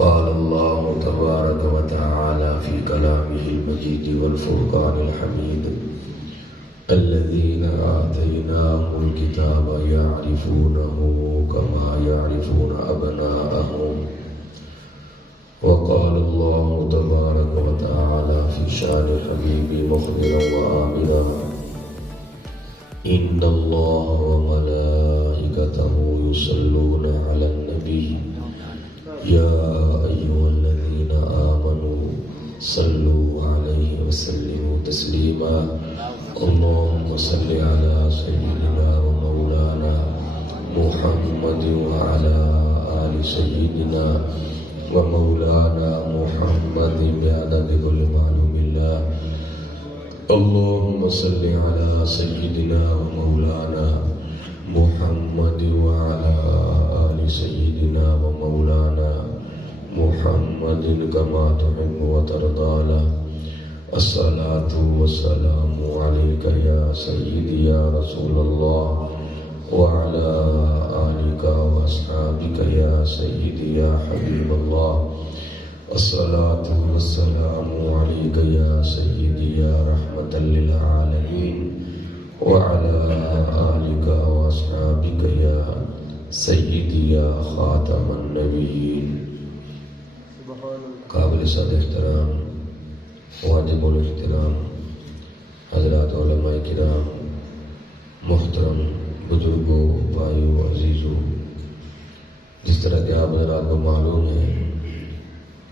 قال الله تبارك وتعالى في كلامه المجيد والفرقان الحميد الذين آتيناهم الكتاب يعرفونه كما يعرفون أبناءهم وقال الله تبارك وتعالى في شان حبيبي مخبرا وآمرا إن الله وملائكته يصلون على النبي يا أيها الذين آمنوا صلوا عليه وسلموا تسليما اللهم صل على سيدنا ومولانا محمد وعلى آل سيدنا ومولانا محمد بعدد كل معلوم الله اللهم صل على سيدنا ومولانا محمد وعلى آل سيدنا ومولانا محمد كما تحب وترضى له الصلاة والسلام عليك يا سيدي يا رسول الله وعلى آلك وأصحابك يا سيدي يا حبيب الله الصلاة والسلام عليك يا سيدي يا رحمة للعالمين وعلى آلك وأصحابك يا سيدي يا خاتم النبيين قابل صد احترام واجب الاحترام حضرات علماء کرام محترم بزرگوں بھائیوں عزیزوں، جس طرح کہ آپ حضرات کو معلوم ہے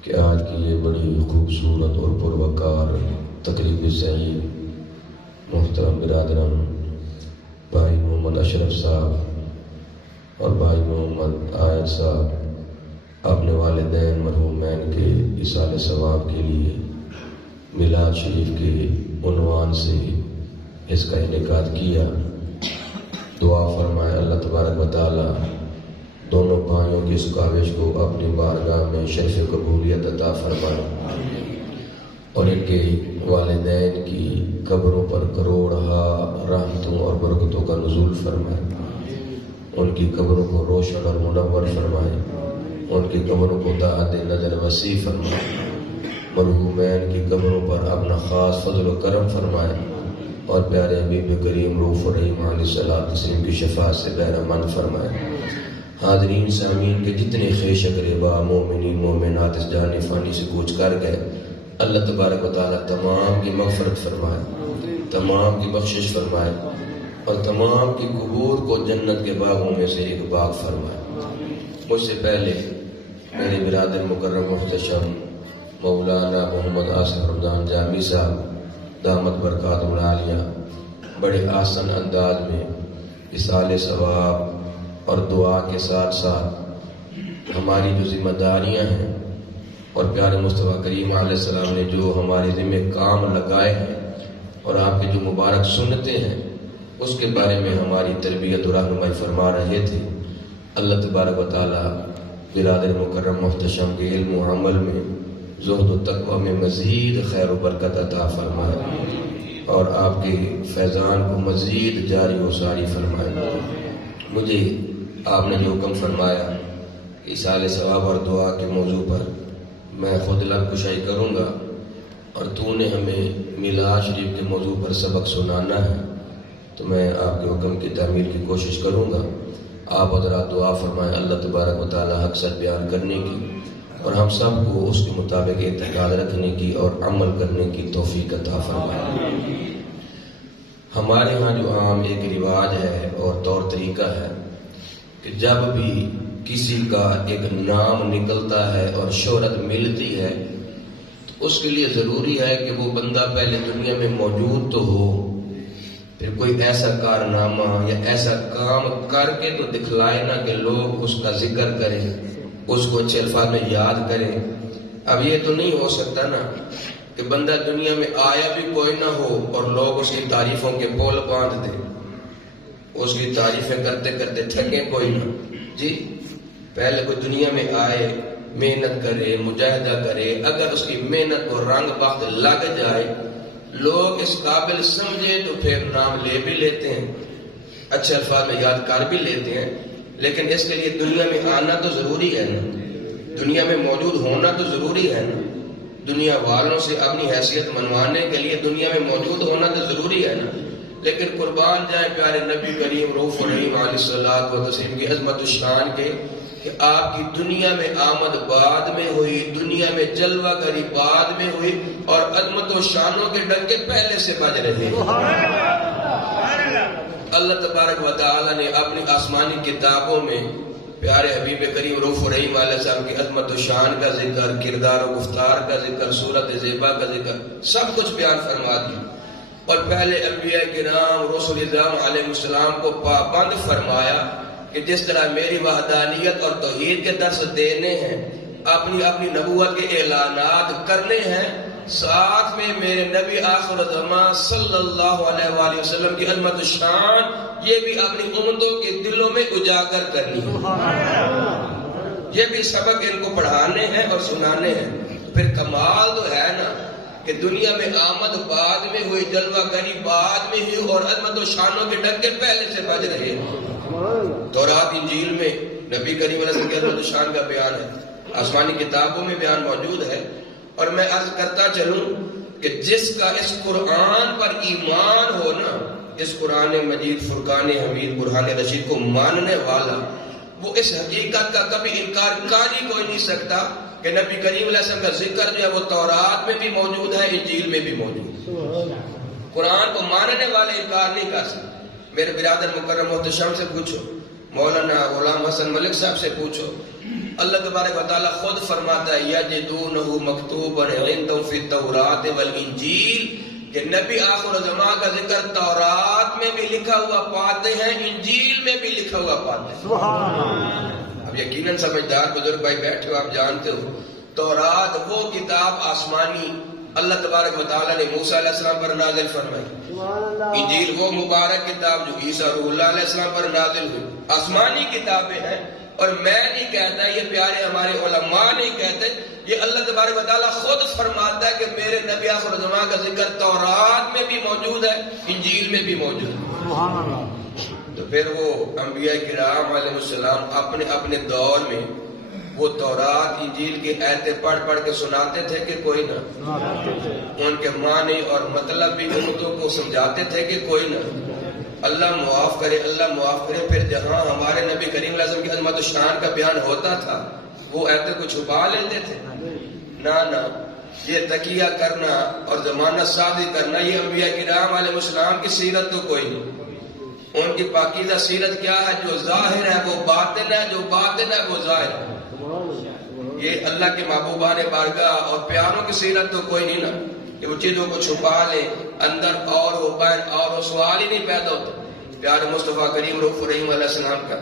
کہ آج کی یہ بڑی خوبصورت اور پروقار تقریب سعید محترم برادران بھائی محمد اشرف صاحب اور بھائی محمد عائد صاحب اپنے والدین مرحومین کے ایصال ثواب کے لیے میلاد شریف کے عنوان سے اس کا انعقاد کیا۔ دعا فرمائے اللہ تبارک و تعالی دونوں بھائیوں کی اس کاوش کو اپنی بارگاہ میں شرف قبولیت عطا فرمائے اور ان کے والدین کی قبروں پر کروڑہا رحمتوں اور برکتوں کا نزول فرمائے، ان کی قبروں کو روشن اور منور فرمائے، ان کی قبروں کو دعات نظر وسیع فرمائے، مرحومین کی قبروں پر اپنا خاص فضل و کرم فرمائے اور پیارے حبیب کریم رؤوف الرحیم علیہ الصلوۃ والسلام کی شفاعت سے بہرمند فرمائے۔ حاضرین سامعین کے جتنے خیش اقربا مومنین مومنات اس جہان فانی سے کوچ کر گئے، اللہ تبارک و تعالی تمام کی مغفرت فرمائے، تمام کی بخشش فرمائے اور تمام کی قبور کو جنت کے باغوں میں سے ایک باغ فرمائے۔ مجھ سے پہلے میرے برادر مکرم محتشم مولانا محمد آصف رمضان جامی صاحب دامت برکاتہ العالیہ بڑے آسن انداز میں ایصال ثواب اور دعا کے ساتھ ساتھ ہماری جو ذمہ داریاں ہیں اور پیارے مصطفیٰ کریم علیہ السلام نے جو ہمارے ذمہ کام لگائے ہیں اور آپ کے جو مبارک سنتیں ہیں اس کے بارے میں ہماری تربیت و رہنمائی فرما رہے تھے۔ اللہ تبارک و تعالی برادر مکرم محتشم کے علم و عمل میں زہد و تقوی میں مزید خیر و برکت عطا فرمائے اور آپ کے فیضان کو مزید جاری و ساری فرمائے۔ مجھے آپ نے جو حکم فرمایا ایصال ثواب اور دعا کے موضوع پر میں خود لب کشائی کروں گا اور تو نے ہمیں میلاد شریف کے موضوع پر سبق سنانا ہے تو میں آپ کے حکم کی تعمیل کی کوشش کروں گا۔ آپ حضرات دعا فرمائیں اللہ تبارک و تعالی حق سچ بیان کرنے کی اور ہم سب کو اس کے مطابق اعتقاد رکھنے کی اور عمل کرنے کی توفیق عطا فرمائے۔ ہمارے ہاں جو عام ایک رواج ہے اور طور طریقہ ہے کہ جب بھی کسی کا ایک نام نکلتا ہے اور شہرت ملتی ہے تو اس کے لیے ضروری ہے کہ وہ بندہ پہلے دنیا میں موجود تو ہو، پھر کوئی ایسا کارنامہ یا ایسا کام کر کے تو دکھلائے نا کہ لوگ اس کا ذکر کریں، اس کو اچھے الفاظ میں یاد کریں۔ اب یہ تو نہیں ہو سکتا نا کہ بندہ دنیا میں آیا بھی کوئی نہ ہو اور لوگ اس کی تعریفوں کے پول باندھ دیں، اس کی تعریفیں کرتے کرتے تھکیں کوئی نہ۔ جی پہلے کوئی دنیا میں آئے، محنت کرے، مجاہدہ کرے، اگر اس کی محنت کو رنگ بخت لگ جائے، لوگ اس قابل سمجھے تو پھر نام لے بھی لیتے ہیں، اچھے الفاظ میں یاد کر بھی لیتے ہیں، لیکن اس کے لیے دنیا میں آنا تو ضروری ہے نا۔ دنیا میں موجود ہونا تو ضروری ہے نا، دنیا والوں سے اپنی حیثیت منوانے کے لیے دنیا میں موجود ہونا تو ضروری ہے نا، لیکن قربان جائیں پیارے نبی کریم رؤوف الرحیم علیہ الصلوۃ والتسلیم کی عظمت الشان کے کہ آپ کی دنیا میں آمد بعد میں ہوئی، دنیا میں جلوہ گری بعد میں ہوئی، اور عظمت و شانوں کے ڈنکے پہلے سے بج رہے ہیں۔ اللہ تبارک و تعالی نے اپنی آسمانی کتابوں میں پیارے حبیب کریم رؤوف الرحیم علیہ السلام کی عظمت و شان کا ذکر، کردار و گفتار کا ذکر، صورت زیبا کا ذکر، سب کچھ بیان فرما دیا، اور پہلے انبیاء کرام رسول اعظام علیہ السلام کو پابند فرمایا کہ جس طرح میری وحدانیت اور توحید کے درس دینے ہیں، اپنی اپنی نبوت کے اعلانات کرنے ہیں، ساتھ میں میرے نبی آخر الزمان صلی اللہ علیہ وآلہ وسلم کی عظمت شان یہ بھی اپنی امتوں کے دلوں میں اجاگر کرنی ہے، یہ بھی سبق ان کو پڑھانے ہیں اور سنانے ہیں۔ پھر کمال تو ہے نا کہ دنیا میں آمد بعد میں ہوئی، جلوہ گری بعد میں ہوئی، اور عظمت و شانوں کے ڈنکے پہلے سے بج رہے ہیں۔ تورات انجیل میں نبی کریم علیہ السلام کی عظمت و شان کا بیان ہے، آسمانی کتابوں میں بیان موجود ہے، اور میں عرض کرتا چلوں کہ جس کا اس قرآن پر ایمان ہو نا، اس قرآن مجید فرقان حمید برہان رشید کو ماننے والا، وہ اس حقیقت کا کبھی انکار کر ہی کوئی نہیں سکتا کہ نبی کریم علیہ السلام کا ذکر جو ہے وہ تورات میں بھی موجود ہے، انجیل میں بھی موجود ہے۔ قرآن کو ماننے والے انکار نہیں کر سکتے۔ میرے برادر مکرم محتشم سے پوچھو، مولانا غلام حسن ملک صاحب سے پوچھو، اللہ تبارک و تعالیٰ خود فرماتا ہے یجدونہ مکتوبا عندہم فی التوراۃ والانجیل کہ نبی آخر الزمان کا ذکر تورات میں بھی لکھا ہوا پاتے ہیں، انجیل میں بھی لکھا ہوا پاتے ہیں۔ اب یقیناً سمجھدار بزرگ بھائی بیٹھے ہو، آپ جانتے ہو تورات وہ کتاب آسمانی اللہ تبارک و تعالیٰ نے موسیٰ علیہ السلام پر نازل فرمائی، انجیل وہ مبارک کتاب جو عیسیٰ روح اللہ علیہ السلام پر نازل ہوئی، آسمانی کتابیں ہیں۔ اور میں نہیں کہتا، یہ پیارے ہمارے علماء نہیں کہتے، یہ اللہ تبارک و تعالیٰ خود فرماتا ہے کہ میرے نبی آخر الزمان کا ذکر تورات میں بھی موجود ہے، انجیل میں بھی موجود ہے۔ تو پھر وہ انبیاء کرام علیہ السلام اپنے اپنے دور میں وہ تورات انجیل کی آیتیں پڑھ پڑھ کے سناتے تھے کہ کوئی نہ، ان کے معنی اور مطلب بھی امتوں کو سمجھاتے تھے کہ کوئی نہ۔ اللہ معاف کرے، اللہ معاف کرے۔ پھر جہاں ہمارے نبی کریم علیہ وسلم کی عظمت و شان کا بیان ہوتا تھا وہ آیتیں کو چھپا لیتے تھے؟ نہ، یہ تقیہ کرنا اور زمانہ سازی کرنا یہ انبیاء کرام علیہ السلام کی سیرت تو کوئی نہیں۔ ان کی پاکیزہ سیرت کیا ہے؟ جو ظاہر ہے وہ باطن ہے، جو باطن ہے وہ ظاہر ہے۔ یہ اللہ کے محبوبان بارگاہ اور پیاروں کی سیرت تو کوئی نہیں نا کہ وہ چیزوں کو چھپا لے، اندر اور ہو بین اور ہو، سوال ہی نہیں پیدا ہوتا۔ پیارے مصطفیٰ کریم رؤوف الرحیم علیہ السلام کا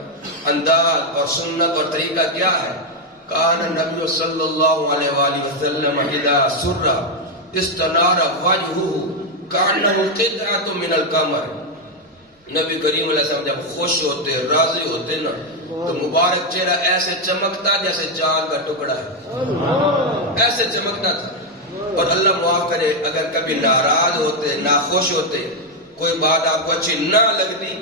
انداز اور سنت اور طریقہ کیا ہے؟ کان نبی صلی اللہ علیہ وآلہ وسلم اذا سر استنار وجہہ کانہ قطعۃ من القمر۔ نبی کریم علیہ السلام جب خوش ہوتے، راضی ہوتے نا تو مبارک چہرہ ایسے چمکتا جیسے چاند کا ٹکڑا ہے، ایسے چمکتا تھا۔ اور اللہ معاف کرے اگر کبھی ناراض ہوتے، ناخوش ہوتے، کوئی بات آپ کو اچھی نہ لگتی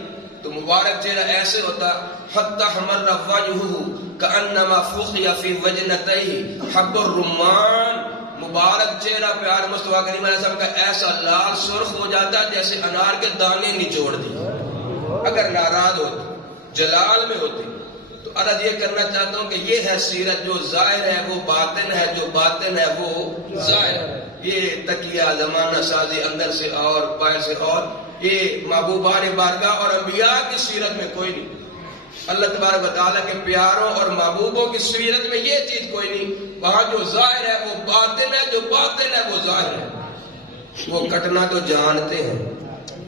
تو مبارک چہرہ ایسے ہوتا حتی حمر وجہہ کانما فخی فی وجنتیہ حب الرمان۔ مبارک چہرہ پیارے مصطفیٰ کریم علیہ السلام کا ایسا لال سرخ ہو جاتا جیسے انار کے دانے نچوڑ دیے۔ اگر ناراض ہوتے، جلال میں ہوتے، تو عرض یہ کرنا چاہتا ہوں کہ یہ ہے سیرت، جو ظاہر ہے وہ باطن ہے، جو باطن ہے وہ ظاہر ہے۔ یہ تقیہ زمانہ سازی اندر سے اور باہر سے، اور یہ محبوبان بارگاہ اور انبیاء کی سیرت میں کوئی نہیں۔ اللہ تبارک و تعالیٰ کے پیاروں اور محبوبوں کی سیرت میں یہ چیز کوئی نہیں۔ وہاں جو ظاہر ہے وہ باطن ہے، جو باطن ہے وہ ظاہر ہے۔ وہ کٹنا تو جانتے ہیں،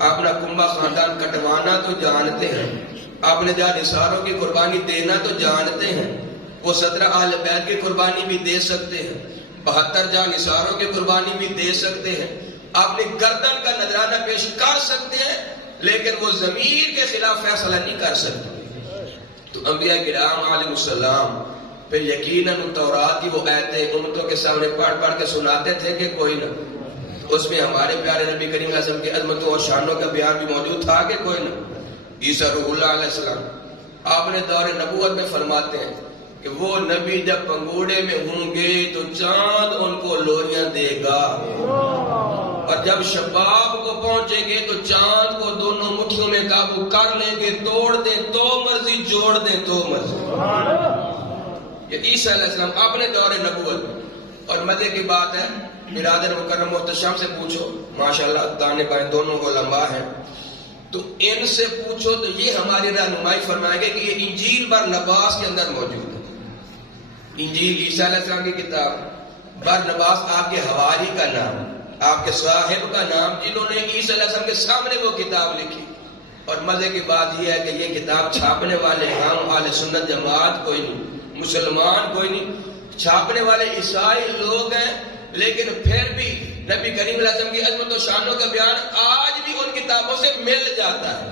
اپنا کنبہ خاندان کٹوانا تو جانتے ہیں، اپنے جان نثاروں کی قربانی دینا تو جانتے ہیں، وہ 17 اہل بیت کی قربانی بھی دے سکتے ہیں، 72 جان نثاروں کی قربانی بھی دے سکتے ہیں، اپنی گردن کا نذرانہ پیش کر سکتے ہیں، لیکن وہ ضمیر کے خلاف فیصلہ نہیں کر سکتے۔ تو انبیاء کرام علیہ السلام پھر یقیناً تورات کی وہ آیتیں امتوں کے سامنے پڑھ پڑھ کے سناتے تھے کہ کوئی نہ، اس میں ہمارے پیارے نبی کریم علیہ السلام کی عظمتوں اور شانوں کا بیان بھی موجود تھا کہ کوئی نہ۔ عیسیٰ روح اللہ علیہ السلام آپ نے دور نبوت میں فرماتے ہیں کہ وہ نبی جب پنگوڑے میں ہوں گے تو چاند ان کو لوریاں دے گا، اور جب شباب کو پہنچیں گے تو چاند کو دونوں مٹھیوں میں قابو کر لیں گے، توڑ دیں تو مرضی، جوڑ دیں تو مرضی۔ یہ عیسیٰ علیہ السلام اپنے دور نبوت۔ اور مزے کی بات ہے، برادر مکرم محتشم سے پوچھو، ماشاءاللہ دانے بائیں دونوں علماء ہیں، تو ان سے پوچھو تو یہ ہماری رہنمائی فرمائیں گے کہ یہ انجیل برنباس کے اندر موجود ہے۔ انجیل عیسیٰ علیہ السلام کی کتاب، برنباس آپ کے حواری کا نام، آپ کے صاحب کا نام، جنہوں نے عیسیٰ علیہ السلام کے سامنے وہ کتاب لکھی۔ اور مزے کی بات یہ ہے کہ یہ کتاب چھاپنے والے ہم اہل سنت جماعت کوئی نہیں، مسلمان کوئی نہیں، چھاپنے والے عیسائی لوگ ہیں، لیکن پھر بھی نبی کریم علیہ السلام کی عظمت و شانوں کا بیان آج بھی ان کتابوں سے مل جاتا ہے۔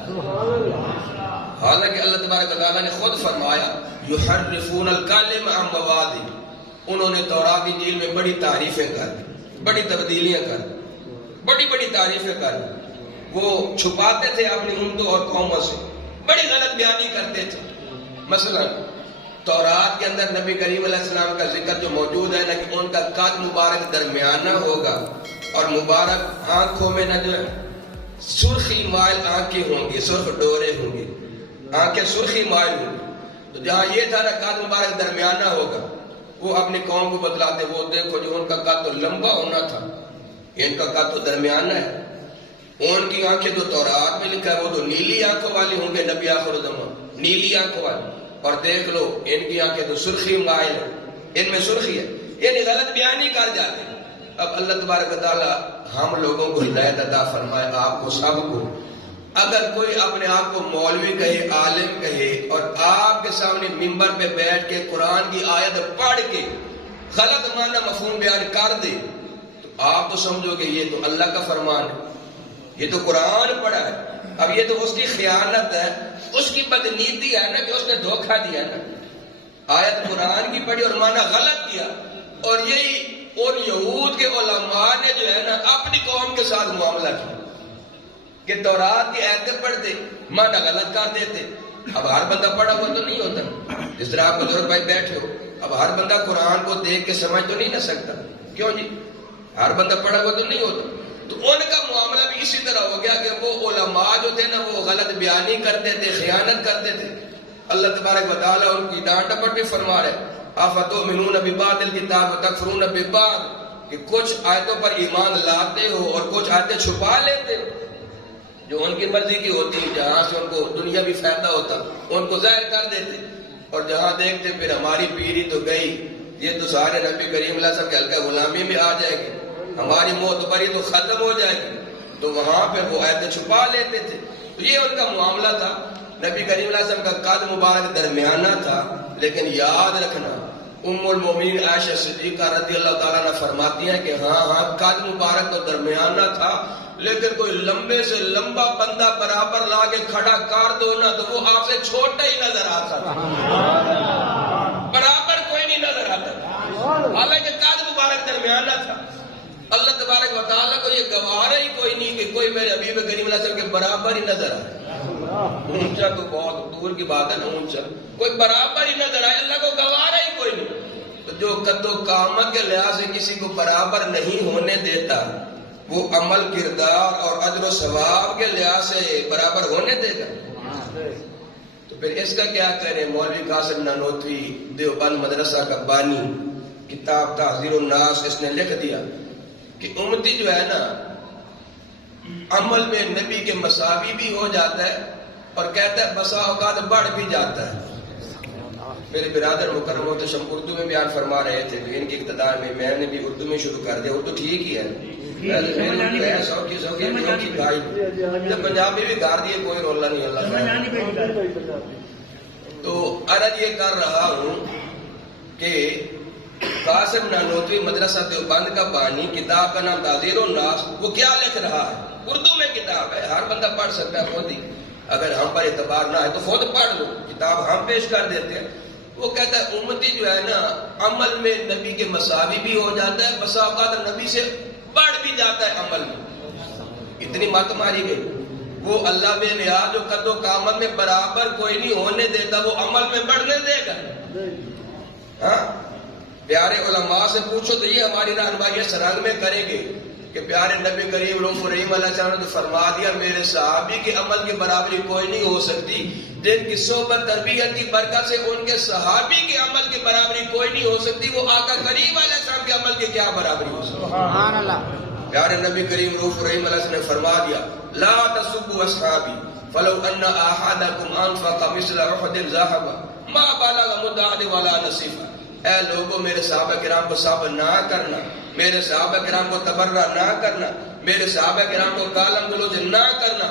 حالانکہ اللہ تبارک و تعالیٰ نے خود فرمایا یحرفون الکلم عن مواضعہ، انہوں نے تورات انجیل میں بڑی تعریفیں کر دی، بڑی تبدیلیاں کر دی، بڑی بڑی تعریفیں کر دی۔ وہ چھپاتے تھے اپنی امتوں اور قوموں سے، بڑی غلط بیانی کرتے تھے۔ مثلا تورات کے اندر نبی کریم علیہ السلام کا ذکر جو موجود ہے نا کہ ان کا قد مبارک درمیانہ ہوگا، اور مبارک آنکھوں میں نہ جو ہے سرخی مائل آنکھیں ہوں گی، سرخ ڈورے ہوں گے، آنکھیں سرخی مائل ہوں گی۔ تو جہاں یہ تھا نا قد مبارک درمیانہ ہوگا، وہ اپنی قوم کو بتلاتے، وہ دیکھو جو ان کا قد تو لمبا ہونا تھا، ان کا قد تو درمیانہ ہے، ان کی آنکھیں تو تورات میں لکھا ہے وہ تو نیلی آنکھوں والی ہوں گے، نبی آخر الزمان نیلی آنکھوں والی، اور دیکھ لو ان کی آنکھیں تو سرخی مائل ہے، ان میں سرخی ہے، یعنی غلط بیانی کر جاتے ہیں۔ اب اللہ تبارک و تعالی ہم لوگوں کو ہدایت عطا فرمائے، آپ کو سب کو۔ اگر کوئی اپنے آپ کو مولوی کہے، عالم کہے، اور آپ کے سامنے ممبر پہ بیٹھ کے قرآن کی آیت پڑھ کے غلط معنی مفہوم بیان کر دے تو آپ تو سمجھو کہ یہ تو اللہ کا فرمان ہے، یہ تو قرآن پڑھا ہے۔ اب یہ تو اس کی خیانت ہے، اس کی بدنیتی ہے نا کہ اس نے دھوکہ دیا نا، آیت قرآن کی پڑھی اور معنی غلط کیا۔ اور یہی ان یہود کے علماء نے جو ہے نا اپنی قوم کے ساتھ معاملہ کیا کہ تورات کی آیتیں پڑھتے، معنی غلط کر دیتے۔ اب ہر بندہ پڑھا ہوا تو نہیں ہوتا، جس طرح آپ بزرگ بھائی بیٹھے ہو، اب ہر بندہ قرآن کو دیکھ کے سمجھ تو نہیں نہ سکتا، کیوں جی؟ ہر بندہ پڑھا ہوا تو نہیں ہوتا۔ تو ان کا معاملہ بھی اسی طرح ہو گیا کہ وہ علماء جو تھے نا وہ غلط بیانی کرتے تھے، خیانت کرتے تھے۔ اللہ تبارک و تعالیٰ ان کی ڈانٹ ڈپٹ بھی فرما رہے، افتؤمنون ببعض الکتاب وتکفرون ببعض، کہ کچھ آیتوں پر ایمان لاتے ہو اور کچھ آیتیں چھپا لیتے ہو جو ان کی مرضی کی ہوتی، جہاں سے ان کو دنیاوی فائدہ ہوتا ان کو ظاہر کر دیتے، اور جہاں دیکھتے پھر ہماری پیری تو گئی، یہ تو سارے نبی کریم علیہ السلام کے حلقہ غلامی میں آ جائے گی، ہماری موت پر تو ختم ہو جائے گی، تو وہاں پہ وہ آیتیں چھپا لیتے تھے۔ تو یہ ان کا معاملہ تھا۔ نبی کریم علیہ السلام کا قد مبارک درمیانہ تھا، لیکن یاد رکھنا ام المومنین عائشہ صدیقہ رضی اللہ تعالیٰ عنہ فرماتی ہیں کہ ہاں قد مبارک تو درمیانہ تھا، لیکن کوئی لمبے سے لمبا بندہ برابر لا کے کھڑا کر دو نا تو وہ آپ سے چھوٹا ہی نظر آتا تھا، برابر کوئی نہیں نظر آتا تھا، حالانکہ قد مبارک درمیانہ تھا۔ اللہ تبارک و تعالیٰ کو یہ گوارا ہی کوئی نہیں کہ کوئی میرے حبیب کریم علیہ السلام کے برابر ہی نظر آئے، اونچا تو بہت دور کی بات ہے نا، اونچا کوئی برابر ہی نظر آئے، اللہ کو گوارا ہی کوئی نہیں۔ تو جو قد و قامت کے لحاظ سے کسی کو برابر نہیں ہونے دیتا، وہ عمل کردار اور اجر و ثواب کے لحاظ سے برابر ہونے دے گا؟ تو پھر اس کا کیا کریں؟ مولوی قاسم نانوتوی دیوبند مدرسہ کا بانی، کتاب تحذیر الناس اس نے لکھ دیا کہ امتی جو ہے نا عمل میں نبی کے مساوی بھی ہو جاتا ہے، اور کہتا ہے بسا اوقات بڑھ بھی جاتا ہے۔ میرے برادر مکرم محتشم اردو میں بیان فرما رہے تھے کہ ان کی اقتدار میں نے بھی اردو میں شروع کر دیا، اردو ٹھیک ہی ہے، جب پنجابی بھی گار دیے کوئی رولا نہیں، اللہ۔ تو عرض یہ کر رہا ہوں کہ قاسم نانوتوی مدرسہ دیوبند کا بانی، کتاب کا نام تحذیر الناس، وہ کیا لکھ رہا ہے؟ اردو میں کتاب ہے، ہر بندہ پڑھ سکتا ہے خود ہی، اگر ہم پر اعتبار نہ ہے تو خود پڑھ لو، کتاب ہم پیش کر دیتے ہیں۔ وہ کہتا ہے امتی جو ہے نا عمل میں نبی کے مساوی بھی ہو جاتا ہے، بسا اوقات نبی سے بڑھ بھی جاتا ہے عمل میں۔ اتنی مت ماری گئی، وہ اللہ بے نیاز جو قد و قامت میں برابر کوئی نہیں ہونے دیتا، وہ عمل میں بڑھنے دے گا؟ ہاں پیارے علماء سے پوچھو تو یہ ہماری رہنمائی اس رنگ میں کریں گے کہ پیارے نبی کریم رؤوف رحیم علیہ السلام نے فرما دیا میرے صحابی کے عمل کی برابری کوئی نہیں ہو سکتی، جن کی صحبت تربیت کی برکت سے ان کے صحابی کے عمل کی برابری کوئی نہیں ہو سکتی، وہ آقا کریم علیہ السلام کے عمل کی کیا برابری ہو سکتی؟ سبحان اللہ۔ پیارے نبی کریم رؤوف رحیم علیہ السلام نے فرما دیا لا تسبوا اصحابی فلو ان احدکم انفق مثل احد ذهبا ما بلغ مد احدهم ولا نصيفا۔ اے لوگوں میرے صحابہ کرام کو صبر نہ کرنا، میرے صحابہ کرام کو تبرہ نہ کرنا، میرے صحابہ کرام کو گالم گلوچ نہ کرنا۔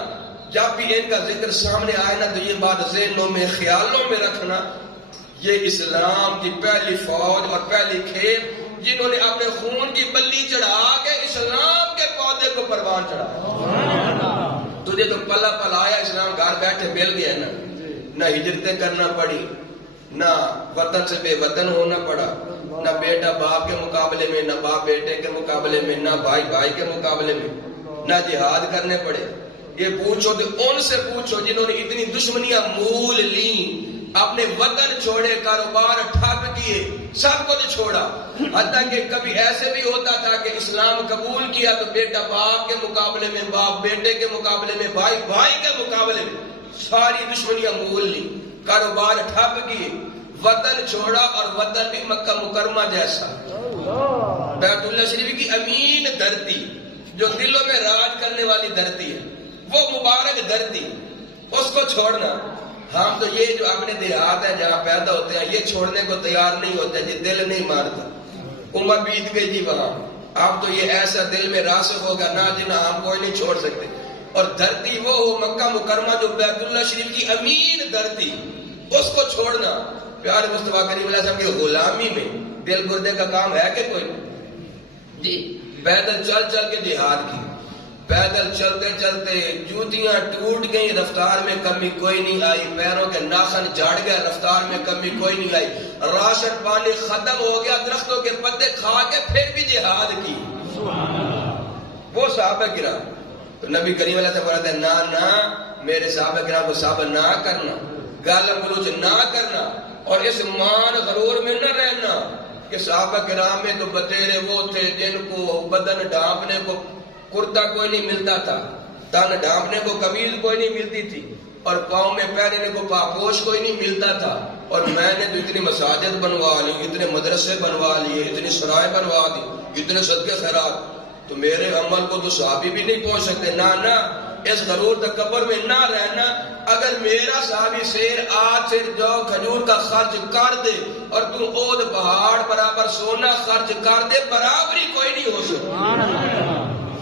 جب بھی ان کا ذکر سامنے آئے نا تو یہ بات ذہنوں میں خیالوں میں رکھنا، یہ اسلام کی پہلی فوج اور پہلی کھیپ جنہوں نے اپنے خون کی بلی چڑھا کے اسلام کے پودے کو پروان چڑھایا۔ تجھے تو پلا پلایا اسلام، گھر بیٹھے مل گیا نا، نہ ہجرتیں کرنا پڑی، نہ وطن سے بے وطن ہونا پڑا، نہ بیٹا باپ کے مقابلے میں، نہ باپ بیٹے کے مقابلے میں، نہ بھائی بھائی کے مقابلے میں، نہ جہاد کرنے پڑے۔ یہ پوچھو تو ان سے پوچھو جنہوں نے اتنی دشمنیاں مول لیں، اپنے وطن چھوڑے، کاروبار ٹھپ کیے، سب کچھ چھوڑا، حتیٰ کہ کبھی ایسے بھی ہوتا تھا کہ اسلام قبول کیا تو بیٹا باپ کے مقابلے میں، باپ بیٹے کے مقابلے میں، بھائی بھائی کے مقابلے میں ساری دشمنیاں مول لی، کاروبار ٹھپ کیے، وطن چھوڑا، اور وطن بھی مکہ مکرمہ جیسا بیت اللہ شریف کی امین دھرتی جو دلوں میں راج کرنے والی دھرتی ہے، وہ مبارک دھرتی، اس کو چھوڑنا۔ ہم تو یہ جو اپنے دیہات ہیں جہاں پیدا ہوتے ہیں یہ چھوڑنے کو تیار نہیں ہوتے جی، دل نہیں مارتا، عمر بیت گئی جی وہاں، اب تو یہ ایسا دل میں راسخ ہوگا نا جنہیں ہم کوئی نہیں چھوڑ سکتے۔ اور دھرتی وہ ہو مکہ مکرمہ جو بیت اللہ شریف کی امین دھرتی، اس کو چھوڑنا۔ پیارے مصطفیٰ کریم علیہ السلام کی غلامی میں دل گردے کا کام ہے کہ کوئی جی؟ پیدل چل چل کے جہاد کی، پیدل چلتے چلتے جوتیاں ٹوٹ گئی، رفتار میں کمی کوئی نہیں آئی، پیروں کے ناخن جھڑ گئے، رفتار میں کمی کوئی نہیں آئی، راشن پانی ختم ہو گیا، درختوں کے پتے کھا کے پھر بھی جہاد کی وہ صحابہ کرام۔ تو نبی کریم علیہ السلام فرماتے ہیں نہ میرے صحابہ کرام کو صبر نہ کرنا، گالم گلوچ نہ کرنا، اور اس مان غرور میں نہ رہنا کہ صحابہ کرام میں تو بتیرے وہ تھے جن کو بدن ڈھانپنے کو کرتا کوئی نہیں ملتا تھا، تن ڈھانپنے کو قمیض کوئی نہیں ملتی تھی، اور پاؤں میں پہننے کو پاپوش کوئی نہیں ملتا تھا، اور میں نے تو اتنی مساجد بنوا لی، اتنے مدرسے بنوا لیے، اتنی سرائے بنوا دی، اتنے صدقے خیرات، تو میرے عمل کو تو صحابی بھی نہیں پہنچ سکتے۔ نہ اس غرور تکبر میں نہ رہنا۔ اگر میرا صحابی شیر آج سے جو کھجور کا خرچ کر دے اور تم اود پہاڑ برابر سونا خرچ کر دے، برابری کوئی نہیں ہو سکتی۔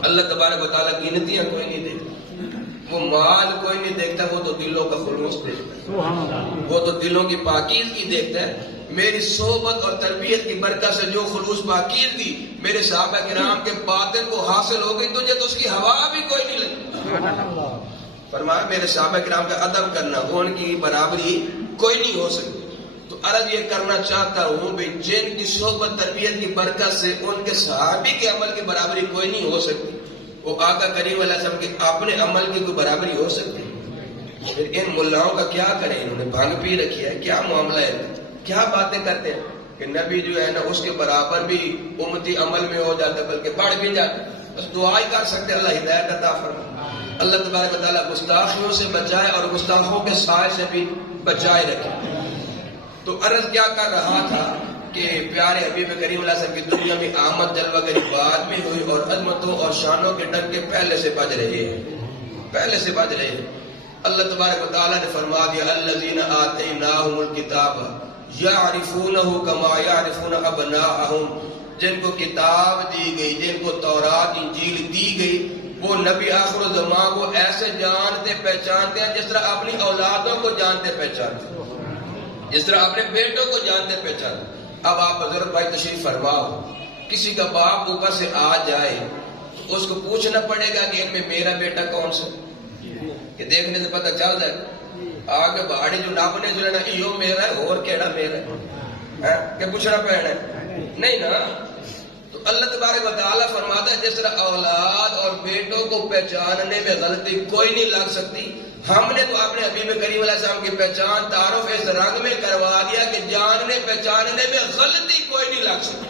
اللہ تبارک و تعالیٰ گنتیاں کوئی نہیں دیکھتا، وہ مال کوئی نہیں دیکھتا، وہ تو دلوں کا خلوص دیکھتا ہے، وہ تو دلوں کی پاکیزگی دیکھتا ہے۔ میری صحبت اور تربیت کی برکت سے جو خلوص پاکیزگی میرے صحابہ کرام کے باطن کو حاصل ہو گئی، تجھے تو اس کی ہوا بھی کوئی نہیں لگی۔ فرمایا میرے صحابہ کرام کا ادب کرنا، ان کی برابری کوئی نہیں ہو سکتی۔ تو عرض یہ کرنا چاہتا ہوں بھی جن کی صحبت تربیت کی برکت سے ان کے صحابی کے عمل کی برابری کوئی نہیں ہو سکتی، وہ آقا کریم علیہ السلام کے اپنے عمل کی کوئی برابری ہو سکتی۔ پھر ان ملاؤں کا کیا کریں، انہوں نے بھنگ پی رکھی ہے، کیا معاملہ ہے، کیا باتیں کرتے ہیں کہ نبی جو ہے نا اس کے برابر بھی امتی عمل میں ہو جاتا بلکہ بڑھ بھی جاتا۔ بس دعا ہی کر سکتے اللہ ہدایت عطا فرمائے، اللہ تبارک و تعالیٰ گستاخیوں سے بچائے اور گستاخوں کے سائے سے بھی بچائے رکھے۔ تو عرض کیا کر رہا تھا کہ پیارے حبیب کریم علیہ السلام کی دنیا میں آمد جلوہ گری بعد میں ہوئی، اور عظمتوں اور شانوں کے ڈنکے پہلے سے بج رہے ہیں، پہلے سے بج رہے ہیں۔ اللہ تبارک و تعالیٰ نے فرما دیا الذین آتیناہم الکتاب یعرفونہ کما یعرفون ابناءہم، جن کو کتاب دی گئی، جن کو تورات انجیل دی گئی، وہ نبی آخر الزمان کو ایسے جانتے پہچانتے ہیں جس طرح اپنی اولادوں کو جانتے پہچانتے ہیں، جس طرح اپنے بیٹوں کو جانتے پہچانتے ہیں۔ اب آپ بزرگ بھائی تشریف فرماؤ، کسی کا باپ اوپر سے آ جائے تو اس کو پوچھنا پڑے گا کہ ان میں میرا بیٹا کون سا، کہ دیکھنے سے پتہ چل جائے آگے باڑی جو ناپنے جو ہے نا یہ میرا ہے اور کیڑا میرا ہے، کہ پوچھنا پڑنا ہے نہیں نا۔ تو اللہ تبارک و تعالیٰ فرماتا ہے جس طرح اولاد اور بیٹوں کو پہچاننے میں غلطی کوئی نہیں لگ سکتی، ہم نے تو اپنے حبیب کریم علیہ السلام کی پہچان تعارف اس رنگ میں کروا دیا کہ جاننے پہچاننے میں غلطی کوئی نہیں لگ سکتی.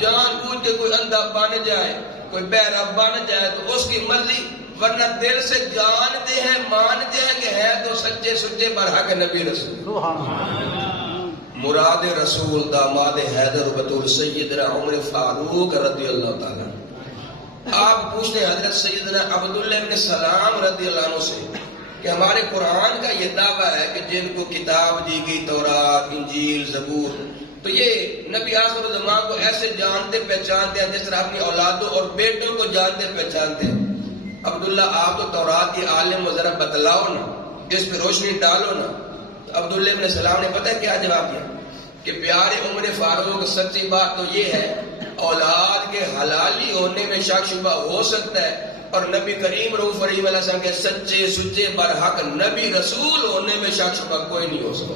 جان بوجھ کے کوئی اندھا بن جائے، کوئی بہرا بن جائے تو اس کی مرضی، ورنہ دل سے جانتے ہیں، مانتے ہیں کہ ہے تو سچے سچے برحق نبی رسول. مراد رسول داماد حیدر بطور سیدنا عمر فاروق رضی اللہ تعالیٰ. آپ پوچھتے ہیں حضرت سیدنا عبداللہ بن سلام رضی اللہ عنہ سے کہ ہمارے قرآن کا یہ دعویٰ ہے کہ جن کو کتاب دی گئی تورات، انجیل، زبور، تو یہ نبی آخر الزمان کو ایسے جانتے پہچانتے ہیں جس طرح اپنی اولادوں اور بیٹوں کو جانتے پہچانتے ہیں. عبداللہ آپ تو تورات کی عالم و ذرا بتلاؤ نا، اس پہ روشنی ڈالو نا. عبداللہ بن سلام نے پتہ کیا جواب دیا کہ پیارے عمر فاروق، سچی بات تو یہ ہے اولاد کے حلالی ہونے میں شک شبہ ہو سکتا ہے، اور نبی کریم رؤوف رحیم علیہ السلام کے سچے سچے برحق نبی رسول ہونے میں شک شبہ کوئی نہیں ہو سکتا.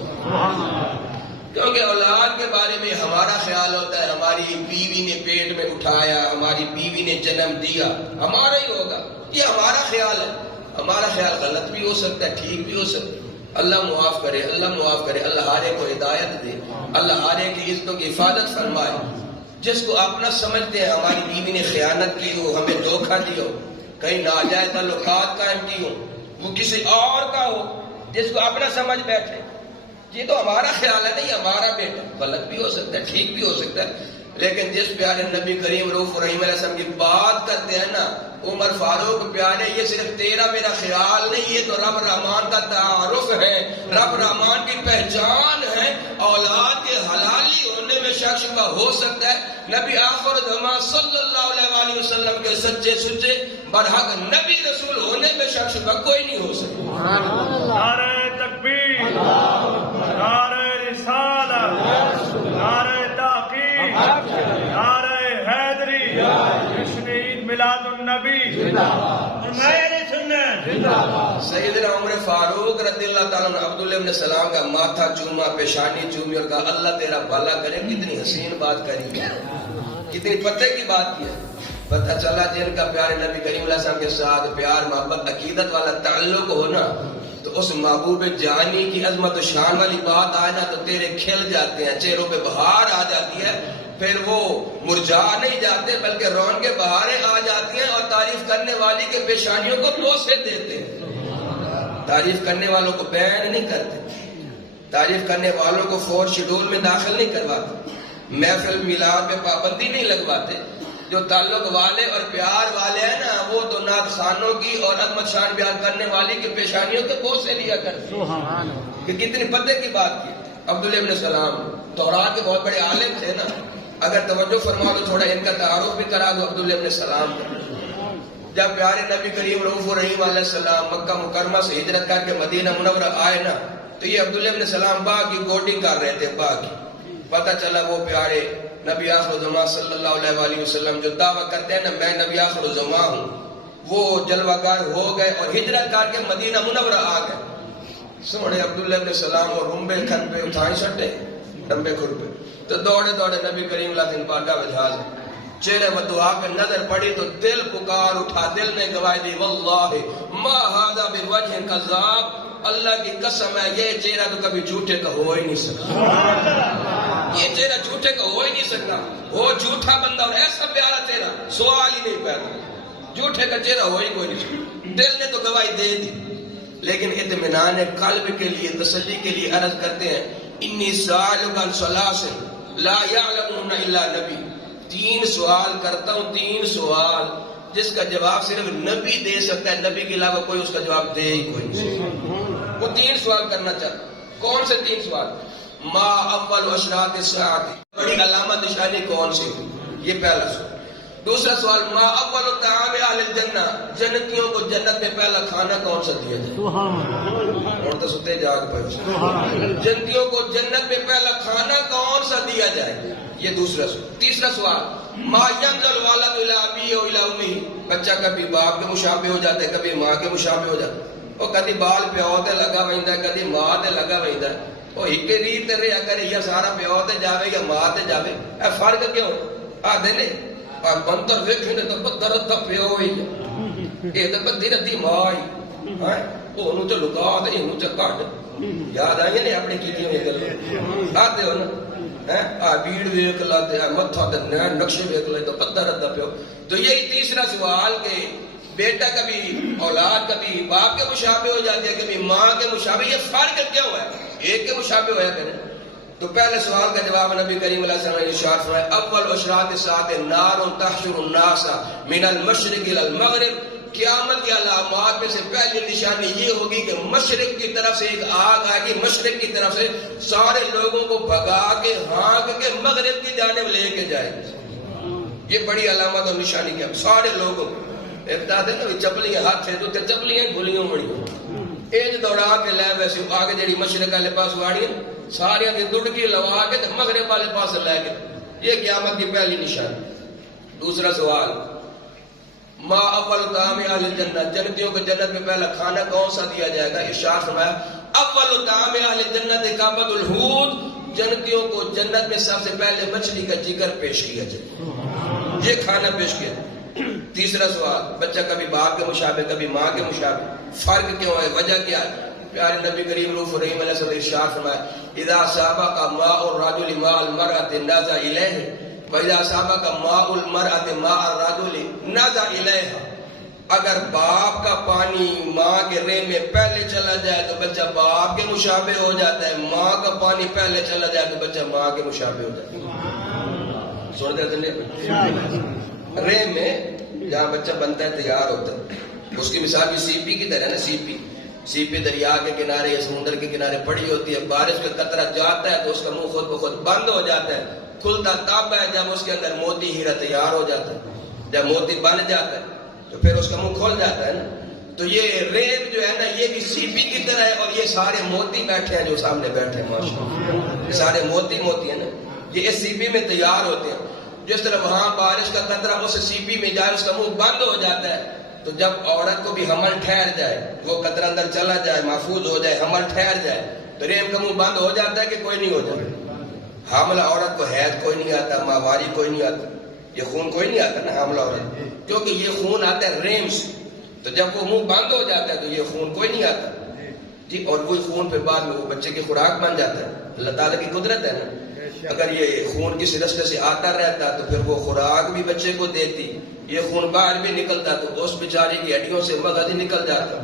کیونکہ اولاد کے بارے میں ہمارا خیال ہوتا ہے ہماری بیوی نے پیٹ میں اٹھایا، ہماری بیوی نے جنم دیا، ہمارا ہی ہوگا، یہ ہمارا خیال ہے. ہمارا خیال غلط بھی ہو سکتا ہے، ٹھیک بھی ہو سکتا ہے. اللہ معاف کرے، اللہ معاف کرے، اللہ ہر ایک کو ہدایت دے، اللہ ہر ایک کی عزتوں کی حفاظت فرمائے. جس کو اپنا سمجھتے ہیں ہماری بیوی نے خیانت کی ہو، ہمیں دھوکہ دیا ہو، کہیں ناجائز تعلقات قائم کی ہو، وہ کسی اور کا ہو، جس کو اپنا سمجھ بیٹھے، یہ تو ہمارا خیال ہے نہیں، ہمارا بیٹا. غلط بھی ہو سکتا ہے، ٹھیک بھی ہو سکتا ہے، لیکن جس پیارے نبی کریم رؤوف رحیم علیہ السلام کی بات کرتے ہیں نا عمر فاروق پیارے، یہ صرف تیرا میرا خیال نہیں، یہ تو رب رحمان کا تعارف ہے، رب رحمان کی پہچان ہے. اولاد کے حلالی ہونے میں شک شبہ ہو سکتا ہے، نبی آخر الزمان صلی اللہ علیہ وسلم کے سچے سچے برحق نبی رسول ہونے میں شک شبہ کوئی نہیں ہو سکتا. نعرہ تکبیر، نعرہ رسالت، نعرہ تحقیق، نعرہ حیدری، جشن عید میلاد النبی، سیدنا عمر فاروق رضی اللہ تعالیٰ عنہ عبداللہ بن سلام کا ماتھا چوما، پیشانی چومی اور کہا اللہ تیرا بھلا کرے. کتنی حسین بات کری، کتنی پتے کی بات کی ہے. پتہ چلا جن کا پیارے نبی کریم علیہ السلام کے ساتھ پیار محبت عقیدت والا تعلق ہو نا، تو اس محبوب جانی کی عظمت و شان والی بات آئے نا تو تیرے کھل جاتے ہیں، چہروں پہ بہار آ جاتی ہے، پھر وہ مرجھا نہیں جاتے بلکہ رون کے بہاریں آ جاتی ہیں، اور تعریف کرنے والی کے پیشانیوں کو بوسے دیتے ہیں. تعریف کرنے والوں کو بین نہیں کرتے، تعریف کرنے والوں کو فور شیڈول میں داخل نہیں کرواتے، محفل میلاد میں پابندی نہیں لگواتے. جو تعلق والے اور پیار والے ہیں نا وہ تو نعت خانوں کی اور عظمت شان بیان کرنے والی کے پیشانیوں کے بوسے لیا کرتے ہیں. کہ کتنی پتے کی بات کی. عبداللہ بن سلام تورات کے بہت بڑے عالم تھے نا، اگر توجہ فرما لو تھوڑا ان کا تعارف بھی کرا دو عبداللہ بن سلام کا. جب پیارے نبی کریم رؤوف الرحیم علیہ السلام مکہ مکرمہ سے ہجرت کر کے مدینہ منورہ آئے نا، تو یہ عبداللہ بن سلام باغ کی کوٹنگ کر رہے تھے. باغ کی پتہ چلا وہ پیارے نبی آخر الزمان صلی اللہ علیہ وآلہ وسلم جو دعویٰ کرتے ہیں نا میں نبی آخر الزمان ہوں، وہ جلوہ گر ہو گئے اور ہجرت کر کے مدینہ منورہ آ گئے. سونے عبداللہ بن سلام اور رمبے کھن پہ اٹھائیں سٹے لمبے کھر پہ، تو دوڑے دوڑے نبی کریم اللہ دن پاکہ وجہاز چہرے و دعا پہ نظر پڑی تو دل پکار اٹھا، دل نے گواہی دی واللہ ما ھذا بوجہ کذاب، اللہ کی قسم ہے یہ چہرہ تو کبھی جھوٹے کا ہو ہی نہیں سکتا، یہ چہرہ جھوٹے کا ہو ہی نہیں سکتا. وہ جھوٹا بندہ اور ایسا پیارا چہرہ سوال ہی نہیں پیدا، جھوٹے کا چہرہ ہو ہی کوئی نہیں سکتا. دل نے تو گواہی دے دی، لیکن اطمینان قلب کے لیے تسلی کے لیے عرض کرتے ہیں انی سائلک عن ثلاث لا یعلمون الا نبی. 3 سوال کرتا ہوں، 3 سوال جس کا جواب صرف نبی دے سکتا ہے، نبی کے علاوہ کوئی اس کا جواب دے ہی کوئی نہیں. وہ 3 سوال کرنا چاہتا. کون سے 3 سوال؟ ما اول اشراط الساعۃ، بڑی علامت نشانی کون سی؟ یہ پہلا سوال. دوسرا سوال ما اول طعام اہل الجنہ، جنتیوں کو جنت میں پہلا کھانا کون سا دیا جائے؟ اور تو ستے جاگ پڑے. جنتیوں کو جنت میں پہلا کھانا کون سا دیا جائے؟ یہ دوسرا سوال. تیسرا سوال ما ينزل الولد الى ابيه و الى امه، بچہ کبھی باپ کے مشابہ ہو جاتا ہے، کبھی ماں کے مشابہ ہو جاتا ہے. وہ کدی بال پیو تے لگا ویندا ہے، کدی ماں تے لگا ویندا ہے. وہ ایک ریت تے رہیا کرے یا سارا پیو تے جاوے یا ماں تے جاوے. اے فرق کیوں آ دے نے اور منتر ویکھنے تو درد دا پیو ہی اے تے بدی ردی ماں ہی. وہ انہوں تو لکا دے انہوں تو کٹ یاد آئی نے اپنی کیتی ہوئی گل آتے ہو نا بیڑ ویک لاتے متھا تے نین نقشے ویک لے تو پتھر ردا پیو. تو یہی تیسرا سوال کہ بیٹا کبھی اولاد کبھی باپ کے مشابہ ہو جاتی ہے کبھی ماں کے مشابہ, یہ فرق کیوں ہے؟ ایک کے مشابہ ہوا کہ نہیں؟ تو پہلے سوال کا جواب نبی کریم علیہ السلام نے ارشاد فرمایا اول اشراط الساعۃ نار تحشر الناس من المشرق الى المغرب. قیامت کی علامات میں سے پہلی نشانی یہ ہوگی کہ مشرق کی طرف سے ایک آگ آئے گی, مشرق کی طرف سے سارے لوگوں کو بھگا کے ہانک کے مغرب کی جانب لے کے جائے گی. یہ بڑی علامت اور نشانی کیا سارے لوگوں کو ابتدا دے نا چپلیاں ہاتھ ہے تو چپلیاں گلیوں بڑیوں ایج دوڑا کے لے ویسے آگے جڑی مشرق والے پاس واڑی سارے دی دڑکی لوا کے مغرب والے پاس لے کے, یہ قیامت کی پہلی نشانی. دوسرا سوال ما اول طعام اہل الجنت, جنتیوں کو جنت میں پہلا کھانا کون سا دیا جائے گا؟ ارشاد فرمایا اول طعام اہل الجنت کبد الحوت, جنتیوں کو جنت میں سب سے پہلے مچھلی کا جگر پیش کیا جائے, یہ کھانا پیش کیا. تیسرا سوال بچہ کبھی باپ کے مشابہ کبھی ماں کے مشابہ, فرق کیوں ہے, وجہ کیا ہے؟ پیارے نبی کریم رؤوف الرحیم علیہ السلام ارشاد فرمایا اذا سابق ماء الرجل ماء المرأة نزع الیہ وَإِذَا سَابَقَ مَاءُ الْمَرْأَةِ مَاءَ الرَّجُلِ نَزَعَ إِلَيْهَا. اگر باپ کا پانی ماں کے رحم میں پہلے چلا جائے تو بچہ باپ کے مشابہ ہو جاتا ہے, ماں کا پانی پہلے چلا جائے تو بچہ ماں کے مشابہ ہو جاتا ہے. سن دے دیں رحم میں جہاں بچہ بنتا ہے تیار ہوتا ہے, اس کی مثال بھی سی پی کی طرح نا, سی پی دریا کے کنارے یا سمندر کے کنارے پڑی ہوتی ہے, بارش کا قطرہ جاتا ہے تو اس کا منہ خود بخود بند ہو جاتا ہے, کھلتا تب ہے جب اس کے اندر موتی ہیرا تیار ہو جاتا ہے, جب موتی بن جاتا ہے تو پھر اس کا منہ کھل جاتا ہے نا. تو یہ ریب جو ہے نا یہ بھی سی پی کی طرح ہے, اور یہ سارے موتی بیٹھے ہیں جو سامنے بیٹھے ہیں ماشاءاللہ, یہ سارے موتی ہیں نا, یہ اس سی پی میں تیار ہوتے ہیں. جس طرح وہاں بارش کا قطرہ اس سی پی میں جائے اس کا منہ بند ہو جاتا ہے, تو جب عورت کو بھی حمل ٹھہر جائے, وہ قطرہ اندر چلا جائے, محفوظ ہو جائے, حمل ٹھہر جائے, تو ریب کا منہ بند ہو جاتا ہے کہ کوئی نہیں ہو جاتا. حاملہ عورت کو حیض کوئی نہیں آتا, ماہواری کوئی نہیں آتا, یہ خون کوئی نہیں آتا نا حاملہ عورت, کیونکہ یہ خون آتا ہے رحم سے, تو جب وہ منہ بند ہو جاتا ہے تو یہ خون کوئی نہیں آتا جی, اور وہی خون پہ بعد میں وہ بچے کی خوراک بن جاتا ہے. اللہ تعالیٰ کی قدرت ہے نا, اگر یہ خون کسی رستے سے آتا رہتا تو پھر وہ خوراک بھی بچے کو دیتی, یہ خون باہر بھی نکلتا تو اس بیچارے کی ہڈیوں سے مغز ہی نکل جاتا.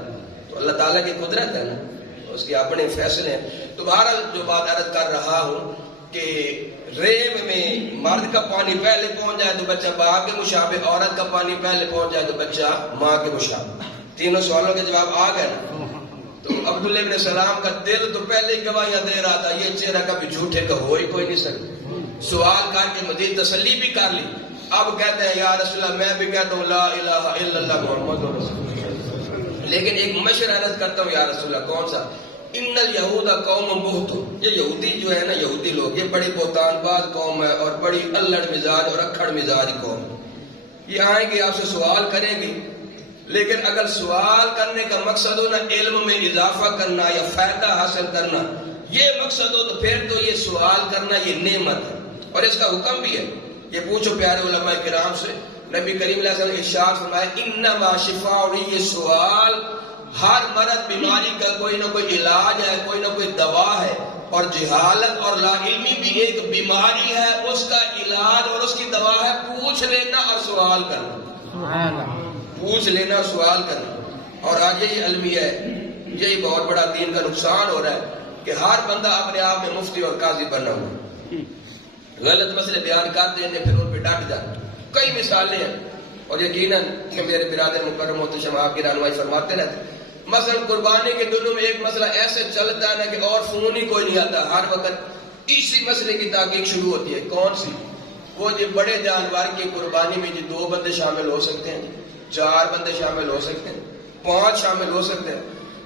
تو اللہ تعالیٰ کی قدرت ہے نا, اس کے اپنے فیصلے ہیں. تو بہرحال جو بات عرض کر رہا ہوں کہ ریب میں مرد کا پانی پہلے پہنچ جائے تو بچہ باپ کے مشابہ, عورت کا پانی پہلے پہنچ جائے تو بچہ ماں کے مشابہ. تینوں سوالوں کے جواب آ گئے نا. تو عبداللہ ابن سلام کا دل تو پہلے ہی گواہیاں دے رہا تھا, یہ چہرہ کبھی جھوٹے کا ہو ہی کوئی نہیں سکتا. سوال کر کے مزید تسلی بھی کر لی, اب کہتے ہیں یا رسول اللہ, میں بھی کہتا ہوں لا الہ الا اللہ محمد رسول اللہ, لیکن ایک مشورہ عرض کرتا ہوں یا رسول اللہ. کون سا؟ ان الیہود قوم بہت, یہ یہودی جو ہے نا, یہودی لوگ یہ بڑی بہتان باز قوم ہے اور بڑی الڑ مزاج اور اکھڑ مزاج قوم. یہ آئیں گے آپ سے سوال کریں گے, لیکن اگر سوال کرنے کا مقصد ہو نا علم میں اضافہ کرنا یا فائدہ حاصل کرنا, یہ مقصد ہو تو پھر تو یہ سوال کرنا یہ نعمت ہے اور اس کا حکم بھی ہے. یہ پوچھو پیارے علماء کرام سے, نبی کریم علیہ السلام ارشاد فرمایا انما شفاء, اور یہ سوال ہر مرض بیماری کا کوئی نہ کوئی علاج ہے, کوئی نہ کوئی دوا ہے, اور جہالت اور لا علمی بھی ایک بیماری ہے, اس کا علاج اور اس کی دوا ہے پوچھ لینا اور سوال کرنا. پوچھ لینا اور سوال کرنا. اور آج یہی المیہ ہے, یہی بہت بڑا دین کا نقصان ہو رہا ہے کہ ہر بندہ اپنے آپ میں مفتی اور قاضی بنا ہوا, غلط مسئلے بیان کر دیں پھر ان پہ ڈٹ جاتے. کئی مثالیں ہیں, اور یقیناً کہ میرے برادر مکرم محتشم آپ کی رہنمائی فرماتے رہتے. مثلا قربانی کے دنوں میں ایک مسئلہ ایسے چلتا ہے نا کہ اور فون ہی کوئی نہیں آتا, ہر وقت اسی مسئلے کی تحقیق شروع ہوتی ہے. کون سی؟ وہ جو بڑے جانور کی قربانی میں جو 2 بندے شامل ہو سکتے ہیں, 4 بندے شامل ہو سکتے ہیں, 5 شامل ہو سکتے ہیں.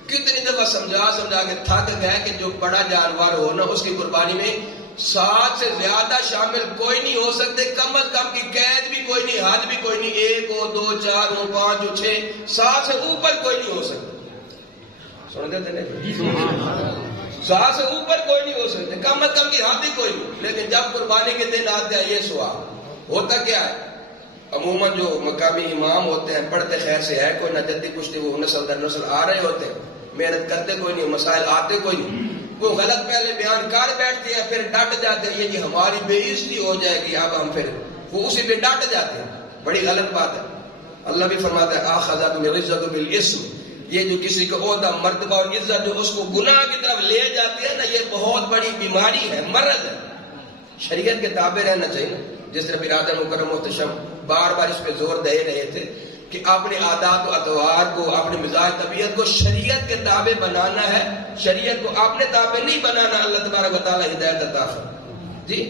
کتنی دفعہ سمجھا کے تھک گئے کہ جو بڑا جانور ہو نا اس کی قربانی میں 7 سے زیادہ شامل کوئی نہیں ہو سکتے, کم از کم کی قید بھی کوئی نہیں, حد بھی کوئی نہیں, 1 ہو 2 4 ہو 5 ہو 6, 7 سے اوپر کوئی نہیں ہو سکتا. سن دیتے نہیں, 7 سے اوپر کوئی نہیں ہو سکتے, کم از کم کی حد ہی کوئی نہیں. لیکن جب قربانی کے دن آتے ہیں یہ سوال ہوتا کیا ہے, عموماً جو مقامی امام ہوتے ہیں پڑھتے خیر سے ہے کوئی نہ جدی پشتی وہ نسل در نسل آ رہے ہوتے ہیں, محنت کرتے کوئی نہیں, مسائل آتے کوئی نہیں, وہ غلط پہلے بیان کر بیٹھتے ہیں, پھر ڈٹ جاتے ہیں یہ جی ہماری بے عزتی ہو جائے گی, اب ہم پھر وہ اسی پہ ڈٹ جاتے ہیں. بڑی غلط بات ہے. اللہ بھی فرماتا ہے آخذتم العزت بالاسم, یہ جو کسی کو عہدہ مرتبہ اور عزت جو اس کو گناہ کی طرف لے جاتی ہے نا, یہ بہت بڑی بیماری ہے, مرض ہے. شریعت کے تابع رہنا چاہیے. جس طرح برادر مکرم محتشم بار بار اس پہ زور دے رہے تھے کہ اپنے عادات و اطوار کو, اپنے مزاج طبیعت کو شریعت کے تابع بنانا ہے, شریعت کو اپنے تابع نہیں بنانا. اللہ تبارک و تعالی ہدایت عطا فرمائے جی.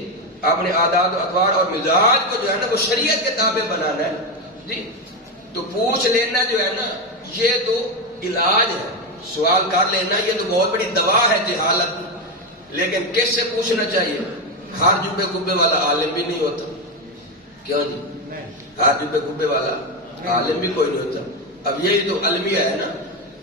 اپنے عادات و اطوار اور مزاج کو جو ہے نا وہ شریعت کے تابع بنانا ہے جی. تو پوچھ لینا جو ہے نا یہ تو علاج ہے, سوال کر لینا یہ تو بہت بڑی دوا ہے جہالت. لیکن کس سے پوچھنا چاہیے؟ ہر جبے کبے والا عالم بھی نہیں ہوتا. کیوں جی؟ ہر جبے کبے والا عالم بھی کوئی نہیں ہوتا. اب یہی تو المیہ ہے نا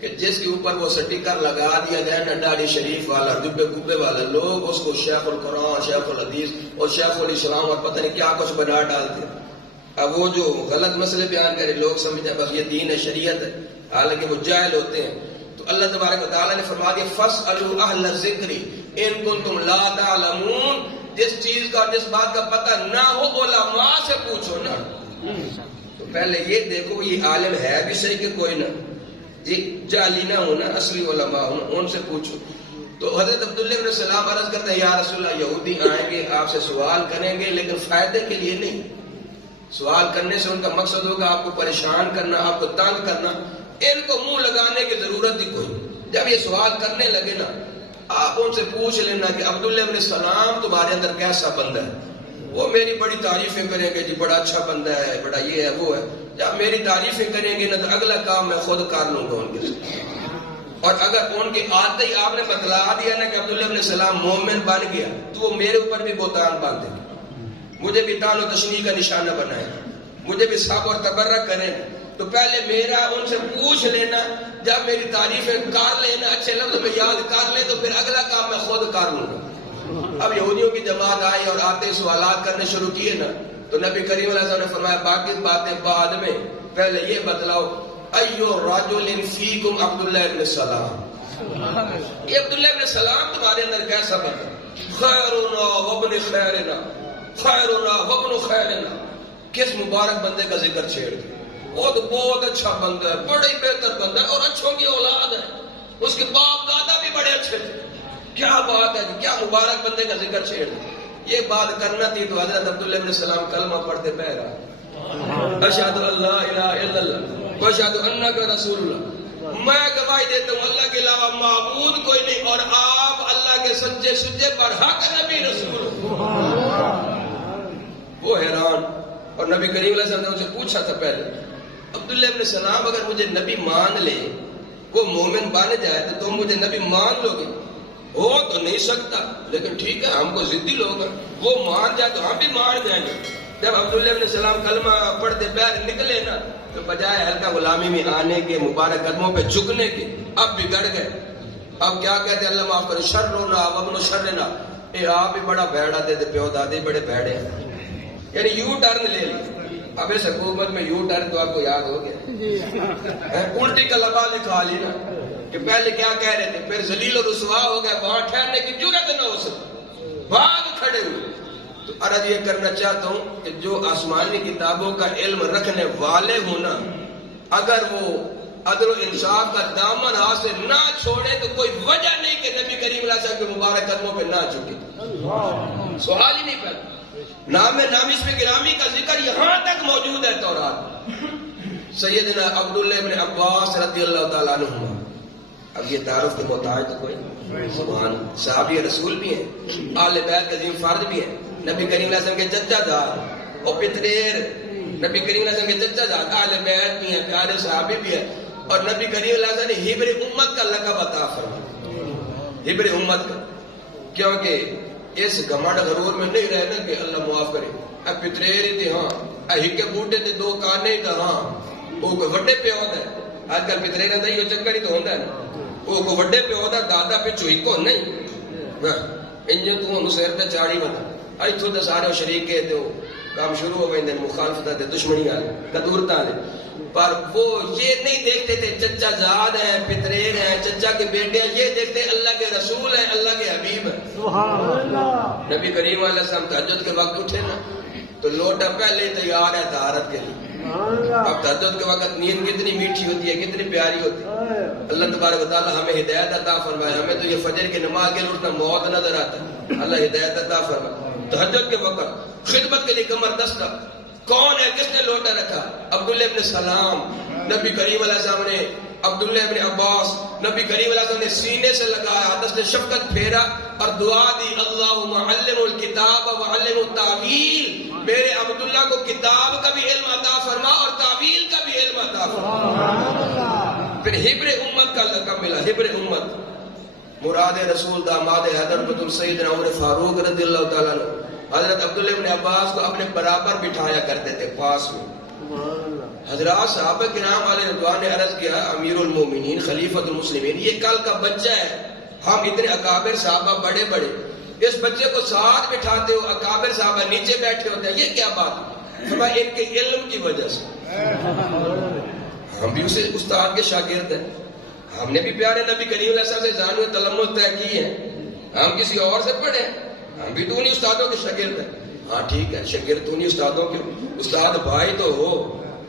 کہ جس کے اوپر وہ سٹیکر لگا دیا جائے نا داڑھی شریف والا, جبے کبے والا, لوگ اس کو شیخ القرآن, شیخ الحدیث اور شیخ الاسلام اور پتہ نہیں کیا کچھ بنا ڈالتے. اب وہ جو غلط مسئلے بیان کرے لوگ سمجھتے بس یہ دین ہے, شریعت ہے, حالانکہ وہ جاہل ہوتے ہیں. تو اللہ تبارک و تعالیٰ نے فرما دیا فاسألوا اہل الذکر ان کنتم لا تعلمون, جس چیز کا جس بات کا پتہ نہ ہو علماء سے پوچھو نا. تو پہلے یہ دیکھو یہ عالم ہے بھی صحیح کہ کوئی نہ جی, جعلی نہ ہونا, اصلی علماء ہونا, ان سے پوچھو. تو حضرت عبداللہ بن سلام عرض کرتے ہیں یا رسول اللہ یہودی آئیں گے آپ سے سوال کریں گے لیکن فائدے کے لیے نہیں. سوال کرنے سے ان کا مقصد ہوگا آپ کو پریشان کرنا, آپ کو تنگ کرنا. ان کو منہ لگانے کی ضرورت ہی کوئی. جب یہ سوال کرنے لگے نا آپ ان سے پوچھ لینا کہ عبداللہ بن سلام تمہارے اندر کیسا بندہ ہے. وہ میری بڑی تعریفیں کریں گے جی بڑا اچھا بندہ ہے, بڑا یہ ہے وہ ہے. جب میری تعریفیں کریں گے نا تو اگلا کام میں خود کر لوں گا ان کے ساتھ. اور اگر ان کے آتے ہی آپ نے بتلا دیا نا کہ عبداللہ بن سلام مومن بن گیا تو وہ میرے اوپر بھی بہتان باندھے گا, مجھے بھی تان و تشنیع کا نشانہ بنائے, مجھے بھی صاحب اور تبرک کریں. تو پہلے میرا ان سے پوچھ لینا, جب میری تعریفیں کر لینا, اچھے لفظ میں یاد کر لے تو پھر اگلا کام میں خود کر لوں گا. اب یہودیوں کی جماعت آئی اور آتے سوالات کرنے شروع کیے نا تو نبی کریم علیہ السلام نے فرمایا باقی باتیں بعد میں, پہلے یہ بتلاؤ ایو رجل فیکم عبداللہ ابن سلام, یہ عبداللہ ابن سلام تمہارے اندر کیسا بندہ؟ خیرنا وابن خیرنا, خیرنا وابن خیرنا. کس مبارک بندے کا ذکر چھیڑ دیا, وہ تو بہت اچھا بندہ ہے, بڑا ہی بہتر بندہ ہے, اور اچھوں کی اولاد ہے, اس کے باپ دادا بھی بڑے اچھے تھے. کیا بات ہے, کیا مبارک بندے کا ذکر چھیڑ دیا. یہ بات کرنا تھی تو حضرت عبداللہ بن سلام کلمہ پڑھتے پہ رہا اشہد اللہ الہ الا اللہ واشہد انک رسول اللہ, میں گواہی دیتا ہوں اللہ کے علاوہ معبود کوئی نہیں اور آپ اللہ کے سچے سچے پر حق نبی رسول. وہ حیران. اور نبی کریم علیہ السلام نے ان سے پوچھا تھا پہلے عبداللہ ابن سلام اگر مجھے نبی مان لے, وہ مومن بن جائے تو تم مجھے نبی مان لو گے؟ ہو تو نہیں سکتا لیکن ٹھیک ہے ہم کو ضدی لوگ ہیں, وہ مان جائے تو ہم بھی مان جائیں گے. جب عبداللہ ابن سلام کلمہ پڑھتے پیر نکلے نا تو بجائے ہلکا غلامی میں آنے کے, مبارک قدموں پہ جھکنے کے, اب بگڑ گئے. اب کیا کہتے اللہ معاف کرے, شرنا وابن شرنا, اے آپ بھی بڑا بھیڑا دے دے, پیو دادے بڑے بھیڑے ہیں, یعنی یو ٹرن لے لی. اب اس حکومت میں یو ٹرن تو آپ کو یاد ہو گیا, الٹی کا لبا لکھا لی نا کہ پہلے کیا کہہ رہے تھے, پھر ذلیل و رسوا ہو گئے, وہاں ٹھہرنے کی جرات نہ ہو سکی, بھاگ کھڑے ہوئے. تو عرض یہ کرنا چاہتا ہوں کہ جو آسمانی کتابوں کا علم رکھنے والے ہونا, اگر وہ عدل و انصاف کا دامن ہاتھ سے نہ چھوڑے تو کوئی وجہ نہیں کہ نبی کریم علیہ السلام کے مبارک قدموں پہ نہ جھکے. سوال ہی نہیں پیدا. نام نامی اس میں گرامی کا ذکر یہاں تک موجود ہے تورات. سیدنا عبداللہ ابن عباس رضی اللہ تعالیٰ عنہ, اب یہ تعارف کے محتاج تو کوئی سبحان, صحابی رسول بھی ہیں, آل بیت کے عظیم فرد بھی ہیں, نبی کریم علیہ السلام کے چچا دار اور پتریر, نبی کریم علیہ السلام کے چچا دار, آل بیت بھی ہیں, پیارے صحابی بھی ہیں, اور نبی کریم علیہ السلام نے حبر امت کا لقب عطا فرمایا. حبر امت کا, کیونکہ اس گھمنڈ غرور میں نہیں رہنا کہ اللہ معاف کرے. اب پتریر ہی تھے, ہاں ہکے بوٹے تھے, دو کانے ہی تھا, ہاں وہ کوئی وڈے پہ ہوتا ہے. آج کل پتریر ہوتا ہے یہ چکر ہی تو ہوتا ہے نا, وہ کوئی وڈے پہ ہوتا, دادا پہ چوہیکو نہیں, انجن تو سیر پہ چاڑی بنا اتوں تو سارے شریک کہتے ہو کام شروع ہو گئے مخالفت دشمنی والے کدورتا والے، پر وہ یہ نہیں دیکھتے تھے چچا زاد ہیں پترین ہیں چچا کے بیٹے ہیں، یہ دیکھتے اللہ کے رسول ہیں اللہ کے حبیب ہیں۔ سبحان اللہ۔ نبی کریم علیہ السلام تہجد کے وقت اٹھے نا تو لوٹا پہلے ہی تیار ہے طہارت کے لیے۔ اب تہجد کے وقت نیند کتنی میٹھی ہوتی ہے، کتنی پیاری ہوتی ہے۔ اللہ تبارک و تعالیٰ ہمیں ہدایت عطا فرمائے، ہمیں تو یہ فجر کی نماز کے لیے اٹھنا موت نظر آتا ہے، اللہ ہدایت عطا فرمائے۔ تہجد کے وقت خدمت کے لیے کمر دستہ کون ہے، کس نے لوٹا رکھا؟ عبداللہ ابن سلام۔ نبی کریم علیہ السلام نے عبداللہ ابن عباس نبی کریم علیہ السلام نے سینے سے لگایا، دست شفقت پھیرا اور دعا دی، اللہم علم الکتاب وعلم التاویل، میرے عبداللہ کو کتاب کا بھی علم عطا فرما اور تعویل کا بھی علم عطا فرما۔ پھر حبر امت کا لقب ملا، حبر امت مراد رسول داماد حضرت سیدنا عمر فاروق رضی اللہ تعالیٰ عنہ حضرت عبداللہ ابن عباس کو اپنے برابر بٹھایا کرتے تھے پاس میں۔ حضرات صحابہ کرام علیہ رضوان نے عرض کیا، امیر المومنین خلیفۃ المسلمین یہ کل کا بچہ ہے، ہم اتنے اکابر صحابہ بڑے بڑے اس بچے کو ساتھ بٹھاتے ہو، اکابر صحابہ نیچے بیٹھے ہوتے ہیں، یہ کیا بات ہے؟ فرمایا ان کے علم کی وجہ سے، ہم بھی اسے استاد کے شاگرد ہیں، ہم نے بھی پیارے نبی کریم علیہ السلام سے جانو تلمذ طے کی ہے، ہم کسی اور سے پڑھے، ہم بھی تو انہیں استادوں کے شاگرد ہیں۔ ہاں ٹھیک ہے، شاگرد تو انہیں استادوں کے، استاد بھائی تو ہو،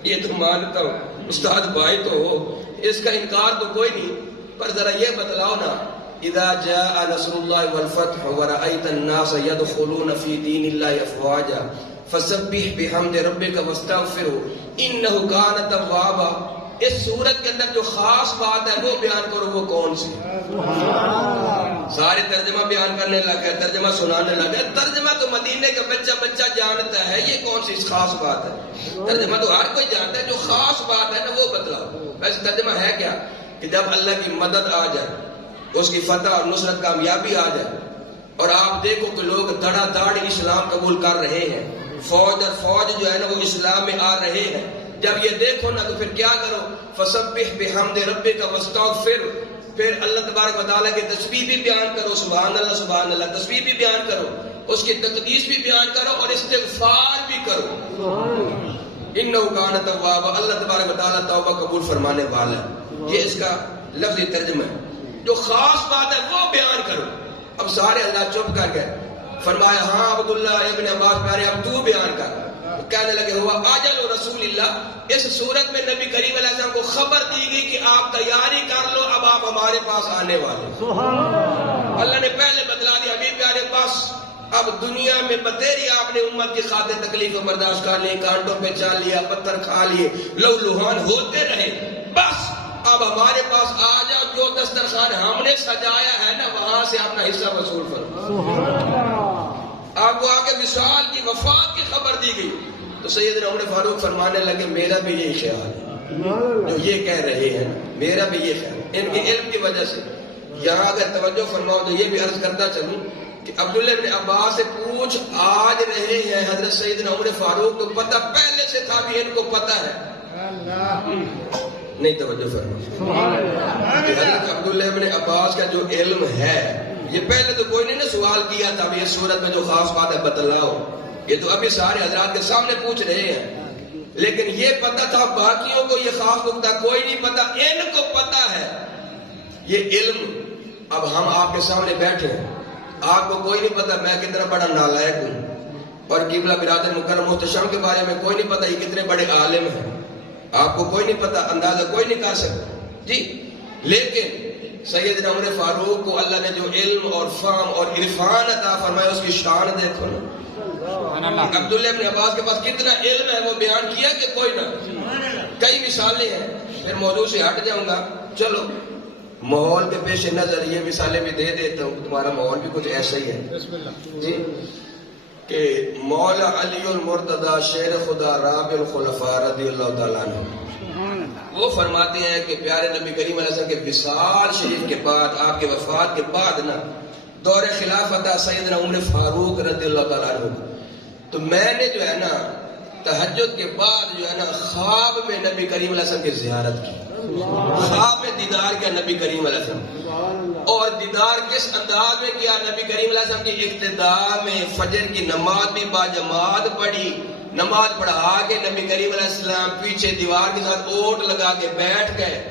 یہ تو مانتا ہوں، استاد بھائی تو ہو، اس کا انکار تو کوئی نہیں، پر ذرا یہ بتلاؤ نا، اذا جاء نصر اللہ والفتح ورأیت الناس يدخلون فی دین اللہ افواجا فسبح بحمد ربک واستغفرہ انہ کان توابا۔ اس سورت کے اندر جو خاص بات ہے وہ بیان کرو، وہ کون سی؟ سارے ترجمہ بیان کرنے لگے، ترجمہ سنانے لگے، ترجمہ تو مدینے کا بچہ بچہ جانتا ہے، یہ کون سی خاص بات ہے؟ ترجمہ تو ہر کوئی جانتا ہے، جو خاص بات ہے نا وہ بتلاؤ۔ ویسے ترجمہ ہے کیا کہ جب اللہ کی مدد آ جائے، اس کی فتح اور نصرت کامیابی آ جائے اور آپ دیکھو کہ لوگ دڑا داڑ اسلام قبول کر رہے ہیں، فوج اور فوج جو ہے نا وہ اسلام میں آ رہے ہیں، جب یہ دیکھو نا تو پھر کیا کرو؟ فسبح بحمد ربک واستغفر، پھر اللہ تبارک و تعالیٰ کی تسبیح بھی بیان کرو، سبحان اللہ سبحان اللہ، تسبیح بھی بیان کرو، اس کی تقدیس بھی بیان کرو اور استغفار بھی کرو۔ انہ کان توابا، اللہ تبارک و تعالیٰ توبہ قبول فرمانے والا ہے، یہ اس کا لفظی ترجمہ ہے۔ جو خاص بات ہے وہ بیان کرو۔ اب سارے اللہ چپ کر گئے، فرمایا ہاں عبداللہ ابن عباس پیارے اب تو بیان کر۔ کہنے لگے ہوا آجل رسول اللہ، اس صورت میں نبی کریم علیہ السلام کو خبر دی گئی کہ آپ تیاری کر لو، اب آپ ہمارے پاس آنے والے۔ اللہ نے پہلے بتلا دیا، حبیب پیارے پاس اب دنیا میں بتیری آپ نے امت کی خاطر تکلیف برداشت کر لی، کانٹوں پہ چل لیا، پتھر کھا لیے، لو لوہان ہوتے رہے، بس اب ہمارے پاس آ جاؤ، جو دسترخوان ہم نے سجایا ہے نا وہاں سے اپنا حصہ وصول فرماؤ۔ آپ کو آگے وصال کی وفات کی خبر دی گئی تو سیدنا عمر فاروق فرمانے لگے میرا بھی یہی خیال ہے، جو یہ کہہ رہے ہیں میرا بھی یہ خیال ہے، ان کے علم کی وجہ سے۔ یہاں اگر توجہ فرماؤ تو یہ بھی عرض کرتا چلوں کہ عبداللہ ابن عباس سے پوچھ آج رہے ہیں حضرت سیدنا عمر فاروق، تو پتہ پہلے سے تھا بھی ان کو پتہ ہے، نہیں توجہ فرماؤ کہ حضرت عبداللہ ابن عباس کا جو علم ہے یہ پہلے تو کوئی نہیں نے سوال کیا تھا ابھی اس صورت میں جو خاص بات ہے بتلاؤ، یہ تو ابھی سارے حضرات کے سامنے پوچھ رہے ہیں، لیکن یہ پتہ تھا باقیوں کو، یہ خاص نقطہ کوئی نہیں پتہ، ان کو پتہ ہے یہ علم۔ اب ہم آپ کے سامنے بیٹھے ہیں، آپ کو کوئی نہیں پتہ میں کتنا بڑا نالائق ہوں، اور قبلہ برادر مکرم محتشم کے بارے میں کوئی نہیں پتہ یہ کتنے بڑے عالم ہیں، آپ کو کوئی نہیں پتہ، اندازہ کوئی نہیں کر سکتا جی، لیکن سیدنا عمر فاروق کو اللہ نے جو علم اور فہم اور عرفان عطا فرمایا اس کی شان دیکھو نا۔ عبداللہ ابن عباس کے پاس کتنا علم ہے وہ بیان کیا کہ کوئی نہ، کئی مثالیں ہیں، پھر موضوع سے ہٹ جاؤں گا، چلو ماحول کے پیش نظر یہ مثالیں بھی دے دیتا ہوں، تمہارا ماحول بھی کچھ ایسا ہی ہے جی، کہ مولا علی المرتضی شیر خدا رابع الخلفاء رضی اللہ تعالیٰ عنہ وہ فرماتے ہیں کہ پیارے نبی کریم علیہ السلام کے وصال شریف کے بعد، آپ کے وفات کے بعد نا دور خلافت سیدنا عمر فاروق رضی اللہ تعالیٰ عنہ، تو میں نے جو ہے نا تہجد کے بعد جو ہے نا خواب میں نبی کریم علیہ السلام کی زیارت کی، خواب میں دیدار کیا نبی کریم علیہ السلام، اور دیدار کس انداز میں کیا؟ نبی کریم علیہ السلام کی اقتداء میں فجر کی نماز بھی باجماعت پڑھی، نماز پڑھا کے نبی کریم علیہ السلام پیچھے دیوار کے ساتھ اوٹ لگا کے بیٹھ گئے.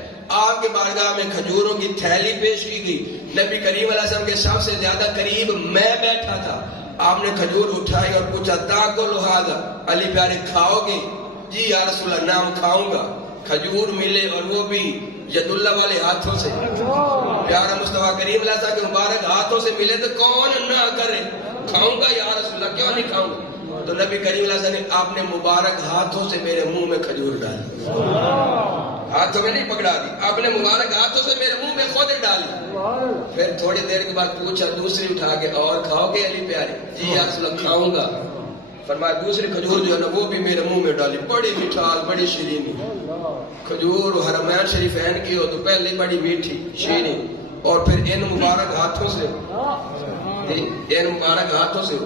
آپ کے بارگاہ میں کھجوروں کی تھیلی پیش کی گئی. نبی کریم علیہ السلام کے سب سے زیادہ قریب میں بیٹھا تھا. آپ نے کھجور اٹھائی اور پوچھا تاکلوا ھذا، علی پیارے کھاؤ گے؟ جی یا رسول اللہ نام کھاؤں گا. کھجور ملے اور وہ بھی ید اللہ والے ہاتھوں سے. پیارا مصطفیٰ کریم علیہ السلام کے مبارک ہاتھوں سے ملے تو کون نہ کرے؟ کھاؤں گا یا رسول اللہ، کیوں نہیں کھاؤں گا؟ تو نبی کریم علیہ السلام نے آپ نے مبارک ہاتھوں سے میرے منہ میں کھجور ڈالی. ہاتھوں میں نہیں پکڑا دی، آپ نے مبارک ہاتھوں سے میرے منہ میں خود ڈالی. پھر تھوڑی دیر کے بعد پوچھا دوسری اٹھا کے اور کھاؤ گے علی پیارے؟ جی یا رسول اللہ کھاؤں گا. فرمایا دوسری کھجور جو ہے نا وہ بھی میرے منہ میں ڈالی. بڑی مٹھاس، بڑی شیرینی کھجور. حرمین شریفین کی ہو تو پہلے بڑی میٹھی شیریں، اور پھر ان مبارک ہاتھوں سے، ان مبارک ہاتھوں سے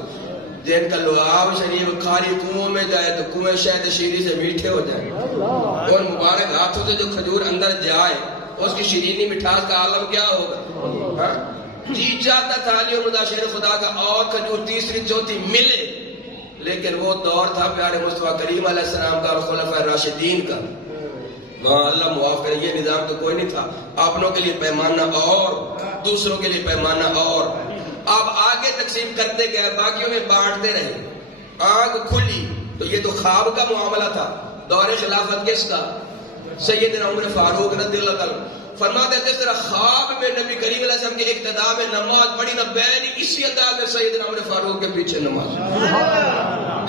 جن کا لعاب شریف کھاری کنویں میں جائے تو کنویں شہد شیری سے میٹھے ہو جائیں. اور مبارک ہاتھوں سے جو کھجور اندر جائے اس کی شیرینی مٹھاس کا عالم کیا ہوگا. جی چاہتا تھا علی اور شیر خدا کا اور کھجور تیسری چوتھی ملے، لیکن وہ دور تھا پیارے مصطفیٰ کریم علیہ السلام کا اور خلفائے راشدین کا. وہاں اللہ معاف کرے یہ نظام تو کوئی نہیں تھا. اپنوں کے لیے پیمانہ اور دوسروں کے لیے پیمانہ اور. آپ آگے تقسیم کرتے گئے، باقیوں میں بانٹتے رہے. آنکھ کھلی تو یہ تو خواب کا معاملہ تھا. دور خلافت کس کا؟ سیدنا عمر فاروق رضی اللہ تعالیٰ. فرماتے ہیں جس طرح خواب میں نبی کریم علیہ السلام کے اقتداء میں نماز پڑھی نہ بیری، اسی انداز میں سیدنا عمر فاروق کے پیچھے نماز.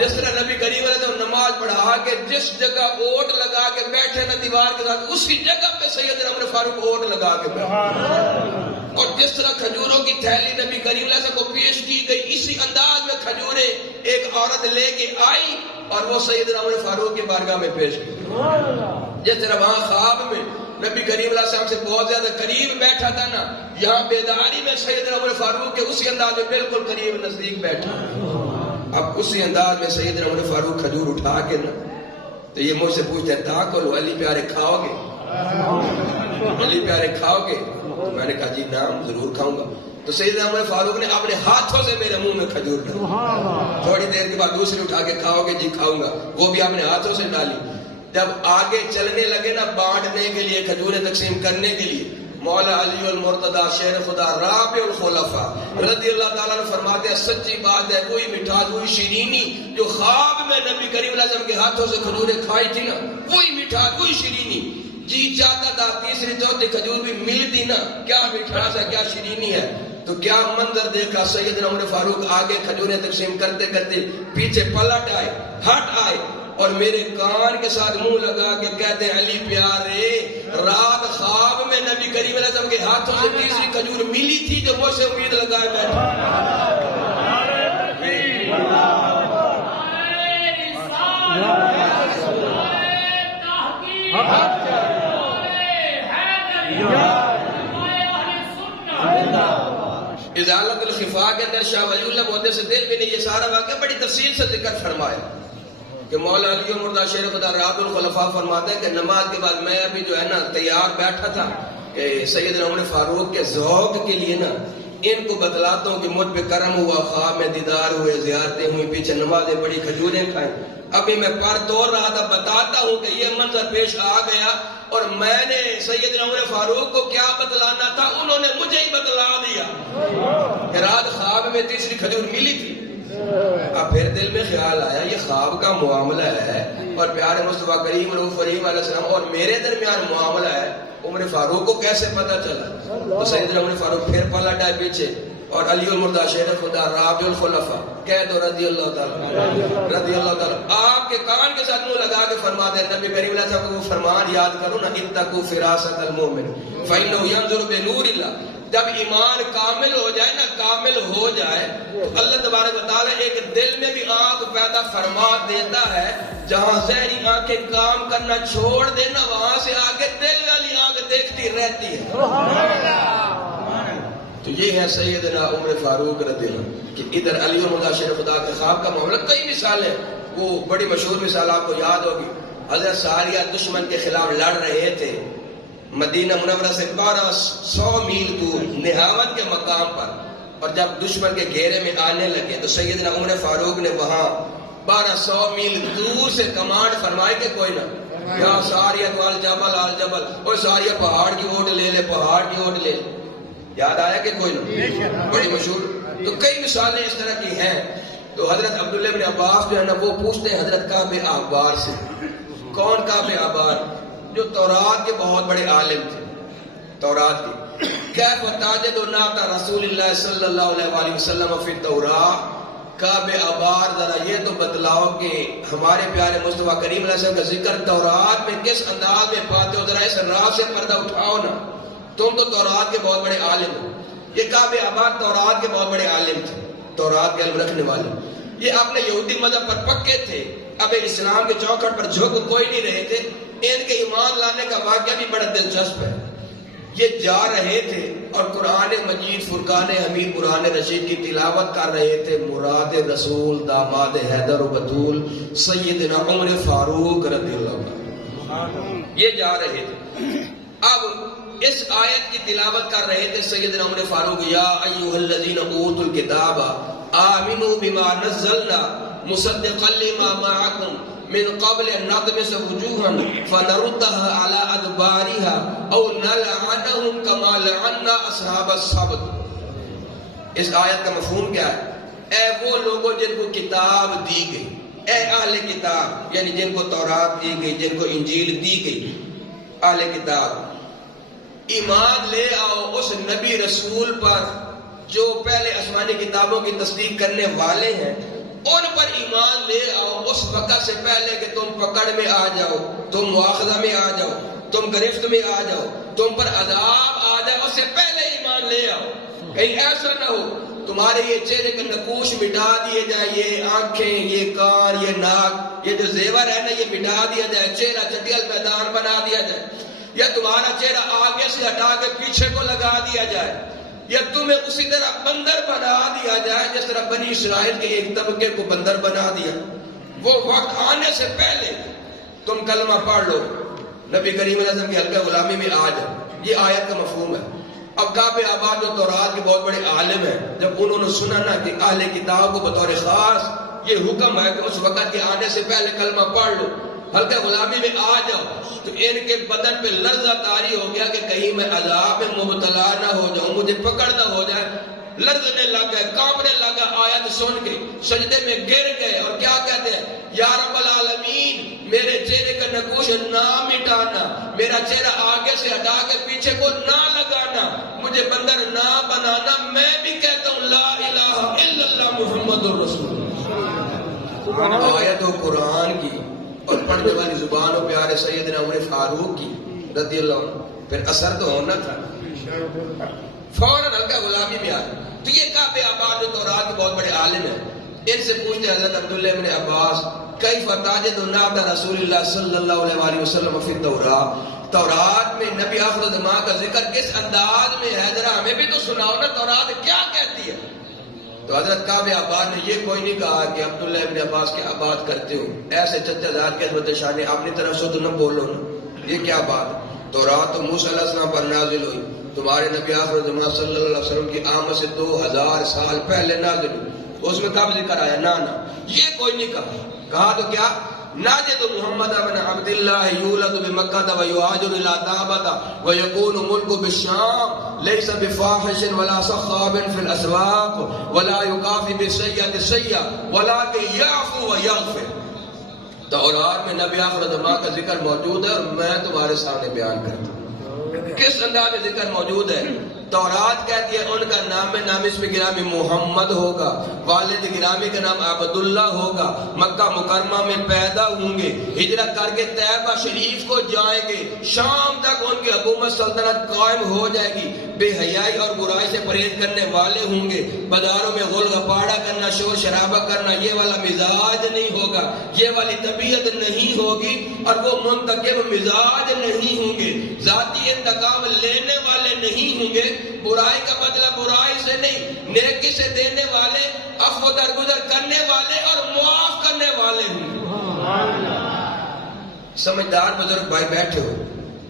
جس طرح نبی کریم علیہ السلام نماز پڑھا کے جس جگہ اوٹ لگا کے بیٹھے نا دیوار کے ساتھ، اسی جگہ پہ سیدنا عمر فاروق اوٹ لگا کے بیٹھے. اور جس طرح کھجوروں کی تھیلی نبی کریم علیہ السلام کو پیش کی گئی، اسی انداز میں کھجوریں ایک عورت لے کے آئی اور وہ سیدنا عمر فاروق کی بارگاہ میں پیش کی. جس طرح وہاں خواب میں نبی کریم علیہ السلام سے بہت زیادہ قریب بیٹھا تھا نا، یہاں بیداری میں سیدنا عمر فاروق کے اسی انداز میں بالکل قریب نزدیک بیٹھا. اب اسی انداز میں سیدنا عمر فاروق کھجور اٹھا کے نا تو یہ مجھ سے پوچھتے ہیں تاکلوا علی پیارے کھاؤ گے؟ علی پیارے کھاؤ گے؟ تو میں نے کہا جی نام ضرور کھاؤں گا. تو سیدنا عمر فاروق نے اپنے ہاتھوں سے میرے منہ میں کھجور ڈالی. تھوڑی دیر کے بعد دوسری اٹھا کے کھاؤ گے؟ جی کھاؤں گا. وہ بھی اپنے ہاتھوں سے ڈالی. جب آگے چلنے لگے نا بانٹنے کے لیے، کھجوریں تقسیم کرنے کے لیے، مولا علی المرتضی شیر خدا رابع الخلفاء رضی اللہ تعالیٰ نے فرماتے ہیں سچی بات ہے، وہی مٹھاس وہی شیرینی جو خواب میں نبی کریم علیہ السلام کے ہاتھوں سے کھجوریں کھائی تھی نا، وہی مٹھاس وہی شیرینی. جی چاہتا تھا تیسری چوتھی کھجور بھی ملتی نا، کیا مٹھاس ہے، کیا شیرینی ہے. تو کیا منظر دیکھا، سیدنا عمر فاروق آگے کھجوریں تقسیم کرتے کرتے پیچھے پلٹ آئے، ہٹ آئے اور میرے کان کے ساتھ منہ لگا کے کہتے ہیں علی پیارے رات خواب میں نبی کریم علیہ السلام کے ہاتھوں سے تیسری کھجور ملی تھی جو مجھ سے امید لگائے بیٹھا. ازالت الخفاء کے اندر شاہ ولی اللہ محدث دہلوی نے یہ سارا واقعہ بڑی تفصیل سے ذکر فرمایا کہ مولا علی مرتضی شیر خدا رابع الخلفاء فرماتا ہے کہ نماز کے بعد میں ابھی جو ہے نا تیار بیٹھا تھا کہ سیدنا عمر فاروق کے ذوق کے لیے نا ان کو بتلاتا ہوں کہ مجھ پہ کرم ہوا، خواب میں دیدار ہوئے، زیارتیں ہوئی، پیچھے نمازیں پڑھی، کھجوریں کھائیں. ابھی میں پر توڑ رہا تھا، بتاتا ہوں کہ یہ منظر پیش آ گیا اور میں نے سیدنا عمر فاروق کو کیا بتلانا تھا انہوں نے مجھے ہی بتلا دیا کہ رات خواب میں تیسری کھجور ملی تھی. اب پھر دل میں خیال آیا یہ خواب کا معاملہ ہے اور پیارے مصطفیٰ کریم رؤوف رحیم علیہ السلام اور میرے درمیان معاملہ ہے، عمر فاروق کو کیسے پتا چلا؟ تو سیدنا عمر فاروق پھر پلٹ آئے پیچھے اور علی المرتضی شیر خدا رابع الخلفاء کہہ دو رضی اللہ تعالیٰ آپ کے کان کے ساتھ منہ لگا کے فرماتے ہیں نبی کریم علیہ السلام کو فرمان یاد کرو نا، اتقوا فراست المؤمن فإنه ينظر بنور اللہ. جب ایمان کامل ہو جائے نا، کامل ہو جائے تو اللہ تبارک و تعالیٰ ایک دل میں بھی آنکھ پیدا فرما دیتا ہے، جہاں ظاہری آنکھیں کام کرنا چھوڑ دینا وہاں سے آگے دل والی آنکھ دیکھتی رہتی ہے. تو یہ ہے سیدنا عمر فاروق رضی اللہ کہ ادھر علی المرتضی شیر خدا کے خواب کا معاملہ. کئی مثالیں، وہ بڑی مشہور مثال آپ کو یاد ہوگی، حضرت ساریہ دشمن کے خلاف لڑ رہے تھے مدینہ منورہ سے 1200 میل دور نہاوت کے مقام پر، اور جب دشمن کے گھیرے میں آنے لگے تو سیدنا عمر فاروق نے وہاں 1200 میل دور سے کمانڈ فرمائے کہ کوئی نہ یا ساریت وال جبل آل جبل، وہ ساریہ پہاڑ کی اوٹ لے لے، پہاڑ کی اوٹ لے لے. یاد آیا کہ کوئی نہ؟ بڑی مشہور. تو کئی مثالیں اس طرح کی ہیں. تو حضرت عبداللہ بن عباس جو ہے نا وہ پوچھتے ہیں حضرت کعب احبار سے. کون کعب احبار؟ جو تورات کے بہت بڑے عالم تھے. تورات کے کیف تاجد نعت رسول اللہ صلی اللہ علیہ وسلم فی التوراۃ. کعب احبار ذرا یہ تو بتلاؤ کہ ہمارے پیارے مصطفیٰ کریم علیہ السلام کا ذکر تورات میں کس انداز میں پاتے ہو، ذرا اس راہ سے پردہ اٹھاؤ نا. تم تو تورات کے بہت بڑے عالم ہو. یہ کعب احبار تورات کے بہت بڑے عالم تھے، تورات کے علم رکھنے والے. یہ اپنے یہودی مذہب پر پکے تھے، اب اسلام کے چوکھٹ پر جھک کوئی نہیں رہے تھے. ان کے ایمان لانے کا واقعہ بھی بڑا دلچسپ ہے. یہ جا رہے تھے اور قرآن مجید فرقان حمید قرآن رشید کی تلاوت کر رہے تھے. مراد رسول داماد حیدر و بطول سیدنا عمر فاروق رضی اللہ عنہ یہ جا رہے تھے. اب اس آیت کی تلاوت کر رہے تھے سیدنا عمر فاروق. یا ایھا الذین اوتوا الکتاب آمنوا بما نزلنا مصدقا لما معکم من قبل ان نطمس وجوها فنردها على ادبارها او نلعنهم كما لعنا اصحاب السبت. اس آیت کا مفہوم کیا ہے؟ اے وہ لوگوں جن کو کتاب دی گئی، اے اہل کتاب یعنی جن کو تورات دی گئی، جن کو انجیل دی گئی، اہل کتاب ایمان لے آؤ اس نبی رسول پر جو پہلے آسمانی کتابوں کی تصدیق کرنے والے ہیں. ان پر ایمان لے آؤ اس وقت سے پہلے کہ تم پکڑ میں آ جاؤ، تم مواخذہ میں آ جاؤ، تم گرفت میں آ جاؤ، تم پر عذاب آ جائے، اس سے پہلے ایمان لے آؤ. کہیں ایسا نہ ہو تمہارے یہ چہرے کا نقوش مٹا دیے جائے، یہ آنکھیں، یہ کان، یہ ناک، یہ جو زیور ہے نا یہ مٹا دیا جائے، چہرہ چٹیل میدان بنا دیا جائے، یا تمہارا چہرہ آگے سے ہٹا کے پیچھے کو لگا دیا جائے، یا تمہیں اسی طرح بندر بنا دیا جائے جس طرح بنی اسرائیل کے ایک طبقے کو بندر بنا دیا. وہ وقت آنے سے پہلے تم کلمہ پڑھ لو، نبی کریم علیہ السلام کی حلقہ غلامی میں آ جاؤ. یہ آیت کا مفہوم ہے. اب کعب احبار جو تورات کے بہت بڑے عالم ہیں، جب انہوں نے سنا نا کہ اہل کتاب کو بطور خاص یہ حکم ہے کہ اس وقت کے آنے سے پہلے کلمہ پڑھ لو، حلقہ غلامی میں آ جاؤ، تو ان کے بدن پہ لرزہ طاری ہو گیا کہ کہیں میں عذاب میں مبتلا نہ ہو جاؤں، مجھے پکڑ نہ ہو جائے. لرزنے لگ گئے، کانپنے لگا. آیت سن کے سجدے میں گر گئے اور کیا کہتے ہیں؟ یا رب العالمین میرے چہرے کا نقوش نہ مٹانا، میرا چہرہ آگے سے ہٹا کے پیچھے کو نہ لگانا، مجھے بندر نہ بنانا. میں بھی کہتا ہوں لا الہ الا اللہ محمد الرسول اللہ. آیت و قرآن کی اور پڑھنے والی زبان و پیارے سیدنا عمر فاروق کی رضی اللہ عنہ، پھر اثر تو ہونا تھا. فوراً حلقہ غلامی میں آئے. تو یہ کعب احبار جو تورات کے بہت بڑے عالم ہیں، ان سے پوچھتے حضرت عبداللہ بن عباس کیف تاجد نعت رسول اللہ صلی اللہ علیہ وسلم فی التوراۃ. تورات میں نبی آخر الزمان کا ذکر کس انداز میں ہے، ذرا ہمیں بھی تو سناؤ نا تورات کیا کہتی ہے. تو حضرت کعب احبار نے یہ کوئی نہیں کہا کہ عبداللہ ابن عباس کی بات کرتے ہو، ایسے چچا زاد کے عظمت شان اپنی طرف سے تو نہ بولو نا، یہ کیا بات ہے. تورات تو موسیٰ علیہ السلام پر نازل ہوئی، تمہارے نبی آخر زمان صلی اللہ علیہ وسلم کی آمد سے 2000 سال پہلے نازل ہوئی، اس میں کب ذکر آیا؟ نا یہ کوئی نہیں کہا. کہا تو کیا؟ ناجد محمد بن عبد اللہ یولد بمکہ ویہاجر الی طابہ ویکون ملک بالشام لیس بفاحش ولا صخاب فی الاسواق ولا یکافی بالسیئۃ سیئۃ ولکن یعفو ویغفر. تورات میں نبی آخر زمان کا ذکر موجود ہے اور میں تمہارے سامنے بیان کرتا ہوں. کس انداز میں ذکر موجود ہے؟ تورات کہتی ہے ان کا نام اسم گرامی محمد ہوگا، والد گرامی کا نام عبداللہ ہوگا، مکہ مکرمہ میں پیدا ہوں گے، ہجرت کر کے طیبہ شریف کو جائیں گے، شام تک ان کی حکومت سلطنت قائم ہو جائے گی، بے حیائی اور برائی سے پرہیز کرنے والے ہوں گے، بازاروں میں غل غپاڑا کرنا، شور شرابہ کرنا یہ والا مزاج نہیں ہوگا، یہ والی طبیعت نہیں ہوگی، اور وہ منتقم مزاج نہیں ہوں گے، ذاتی انتقام لینے والے نہیں ہوں گے، برائی کا بدلہ برائی سے نہیں نیکی سے دینے والے، عفو درگزر کرنے والے اور معاف کرنے والے ہوں. سمجھدار بزرگ بھائی بیٹھے ہو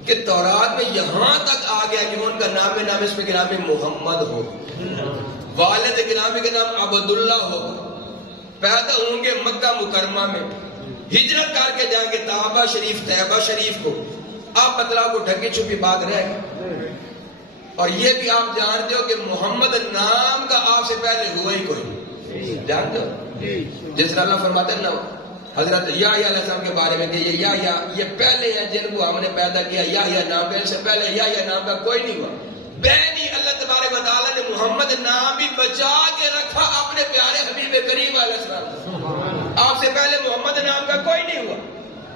کہ تورات میں یہاں تک آ گیا کہ ان کا نام اس میں گرامی محمد ہو، والد گرامی کا نام عبداللہ ہو. پیدا ہوں گے مکہ مکرمہ میں، ہجرت کر کے جائیں گے طیبہ شریف کو. آپ بتلاؤ کو ڈھکی چھپی بات رہ گئی. اور یہ بھی آپ جانتے ہو کہ محمد نام کا آپ سے پہلے ہوا ہی کوئی نہیں. جانتے ہو جس طرح اللہ فرماتے ہیں نا حضرت یحییٰ علیہ السلام کے بارے میں کہ یہ یحییٰ یہ پہلے ہیں جن کو ہم نے پیدا کیا. یحییٰ نام کا، اس سے پہلے یحییٰ نام کا کوئی نہیں ہوا. بہنی اللہ تبارک و تعالیٰ نے محمد نام بھی بچا کے رکھا اپنے پیارے حبیب کریم علیہ السلام. آپ سے پہلے محمد نام کا کوئی نہیں ہوا.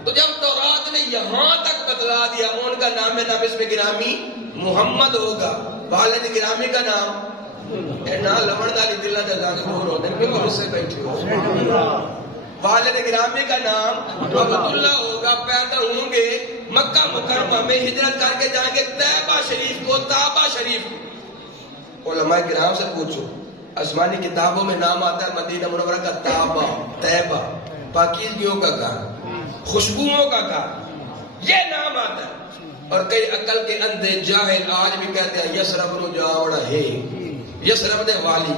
تو جب تورات نے یہاں تک بتلا دیا ان کا نام اس میں گرامی محمد ہوگا، والد گرامی کا نام اے نا لمڑ دالی دلہ دلہ دور ہوتے ہیں کہ اس سے بیٹھے ہو. والد گرامی کا نام عبداللہ ہوگا. پیدا ہوں گے مکہ مکرمہ میں، ہجرت کر کے جائیں گے طیبہ شریف کو. علماء کرام سے پوچھو، آسمانی کتابوں میں نام آتا ہے مدینہ منورہ کا طیبہ، پاکیزگیوں کا گھر، خوشبوؤں کا گھر، یہ نام آتا ہے. اور کئی عقل کے اندھے جاہل آج بھی کہتے ہیں یسرب نو جاوڑا ہے، یسرب دے والی.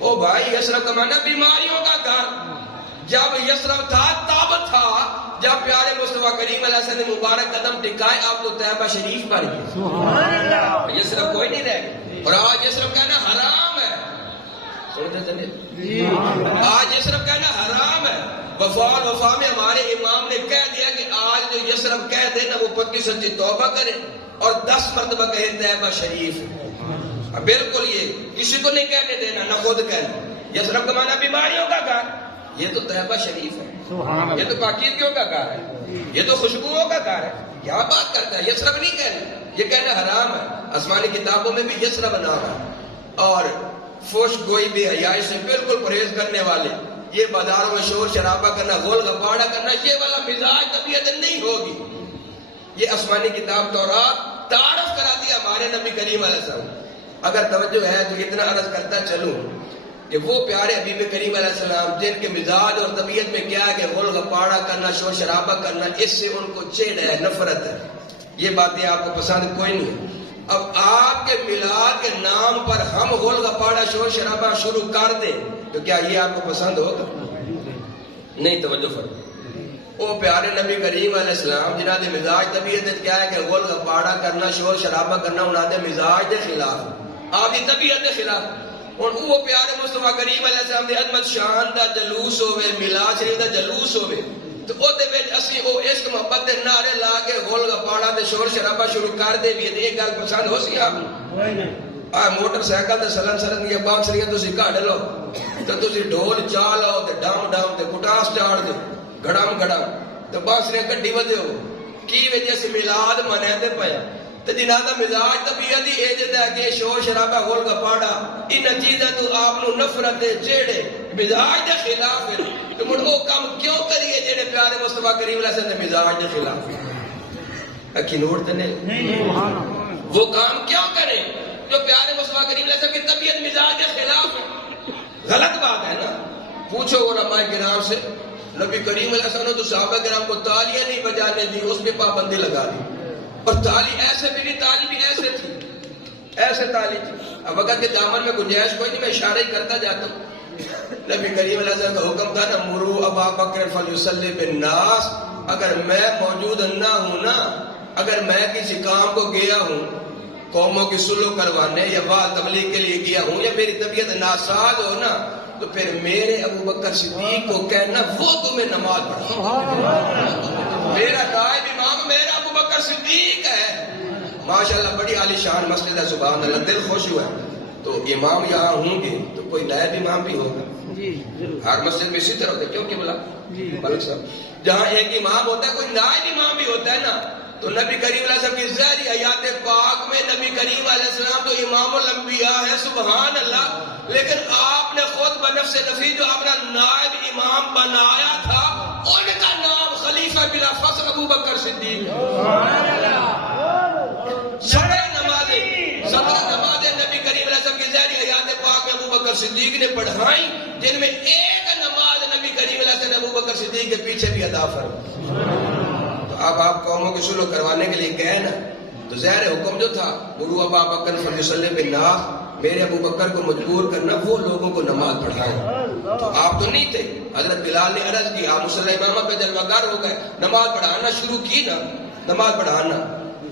او بھائی یسرب کا معنی بیماریوں کا گھر. جب یسرب تھا تاب تھا، جب پیارے مصطفیٰ کریم علیہ السلام نے مبارک قدم ٹکائے آپ تو طیبہ شریف پر گئے. یسرب کوئی نہیں رہ گیا. اور آج یسرب کہنا حرام ہے. آج یسرب کہنا حرام ہے. وفا میں ہمارے امام نے کہہ دیا کہ آج جو یسرب کہہ دے نا وہ پکی سچی توبہ کرے اور 10 مرتبہ کہے طیبہ شریف. بالکل یہ کسی کو نہیں کہنے دینا، نہ خود کہنا. یسرب کا معنی بیماریوں کا گھر، یہ تو طیبہ شریف ہے، یہ تو پاکیزگیوں کا گھر ہے، یہ تو خوشبوؤں کا گھر ہے. کیا بات کرتا ہے؟ یسرب نہیں کہنا، یہ کہنا حرام ہے. آسمانی کتابوں میں بھی یسرب نام ہے. اور فوش گوئی بے حیائی سے بالکل پرہیز کرنے والے، یہ بازاروں میں شور شرابہ کرنا، گول گپاڑا کرنا، یہ والا مزاج طبیعت نہیں ہوگی. یہ آسمانی کتاب تورات تعارف کرا دیا ہمارے نبی کریم علیہ السلام. اگر توجہ ہے تو اتنا عرض کرتا چلوں کہ وہ پیارے حبیب کریم علیہ السلام جن کے مزاج اور طبیعت میں کیا ہے کہ غول غپاڑا کرنا، شور شرابہ کرنا، اس سے ان کو چڑ ہے، نفرت ہے. یہ باتیں آپ کو پسند کوئی نہیں. اب آپ کے میلاد کے نام پر ہم غول غپاڑا شور شرابہ شروع کر دیں تو کیا یہ آپ کو پسند ہوگا؟ نہیں. توجہ فرمائیں. وہ پیارے نبی کریم علیہ السلام جنہاں دے مزاج طبیعت کیا ہے کہ غول غپاڑا کرنا، شور شرابہ کرنا، انہاں دے مزاج دے خلاف، آپ کی طبیعت دے خلاف. اور وہ پیارے مصطفیٰ کریم علیہ السلام دے عظمت شان دا جلوس ہوئے، میلاد شریف دا جلوس ہوئے، تو او دے وچ اسی او عشق محبت دے نعرے لا کے غول غپاڑا تے شور شرابہ شروع کر دے بھی یہ گل پسند ہو سی آپ موٹر سائیکل تے سلن سلن دی بانسریاں تسی کڈ لو تے تسی ڈھول چا لو تے ڈام ڈام تے کٹاس چاڑ دو گڑم گڑم تے بانسریاں کڈی ودیو کی وجہ سے میلاد مناتے پیا. تو جنہاں دا مزاج طبیعت ہی اجت ہے کہ شور شرابہ غول گپاڑا ان چیزاں تو آپ نو نفرت جیڑے مزاج دے خلاف ہے. تو مڑ وہ کام کیوں کریے جڑے پیارے مصطفیٰ کریم علیہ السلام دے مزاج دے خلاف ہے؟ اکی نوٹ تے نہیں. وہ کام کیوں کرے جو پیارے مصطفیٰ کریم علیہ السلام کی طبیعت مزاج کے خلاف ہے؟ غلط بات ہے نا. پوچھو علماء کرام سے، نبی کریم علیہ السلام نے تو صحابہ کرام کو تالیاں نہیں بجانے دی، اس پہ پابندی لگا دی. اور تالی ایسے بھی نہیں، تالی بھی ایسے تھی، ایسے تالی تھی. اب وقت کے دامن میں گنجائش کوئی نہیں، میں اشارہ ہی کرتا جاتا ہوں. نبی کریم علیہ السلام کا حکم تھا نا مرو ابا بکر فلیصلی بالناس. اگر میں موجود نہ ہوں نا، اگر میں کسی کام کو گیا ہوں، قوموں کی سلو کروانے یا بات تبلیغ کے لیے گیا ہوں، یا میری طبیعت ناساز ہو نا، تو پھر میرے ابو بکر صدیق کو کہنا وہ تمہیں نماز پڑھا. میرا قائد امام میرا ابو بکر صدیق ہے. ماشاءاللہ بڑی عالی شان مسجد ہے، سبحان اللہ، دل خوش ہوا ہے. تو امام یہاں ہوں گے تو کوئی نائب امام بھی ہوگا. ہر مسجد میں اسی طرح ہوتا ہے، کیوں کہ بلا ملک صاحب جہاں ایک امام ہوتا ہے کوئی نائب امام بھی ہوتا ہے نا. تو نبی کریم علیہ السلام کی ظاہری حیات پاک میں نبی کریم علیہ السلام تو امام الانبیاء ہے، سبحان اللہ. لیکن آپ نے خود بنفس نفیس جو اپنا نائب امام بنایا تھا ان کا نام خلیفہ بلا فصل ابو بکر صدیق. سڑے نمازیں 17 نمازیں نبی کریم علیہ السلام کی ظاہری حیات پاک میں ابو بکر صدیق نے پڑھائیں، جن میں ایک نماز نبی کریم علیہ السلام نے ابو بکر صدیق کے پیچھے بھی ادا فرمائی. اب آپ قوموں کی سلو کروانے کے لیے گئے نا، تو ظاہر حکم جو تھا مرو ابا بکر فلیصلی بالناس، میرے ابو بکر کو مجبور کرنا وہ لوگوں کو نماز پڑھائے. تو آپ تو نہیں تھے. حضرت بلال نے عرض کی, آپ مصلی امامہ پہ جلوہ گر ہو گئے, نماز پڑھانا شروع کی نا, نماز پڑھانا.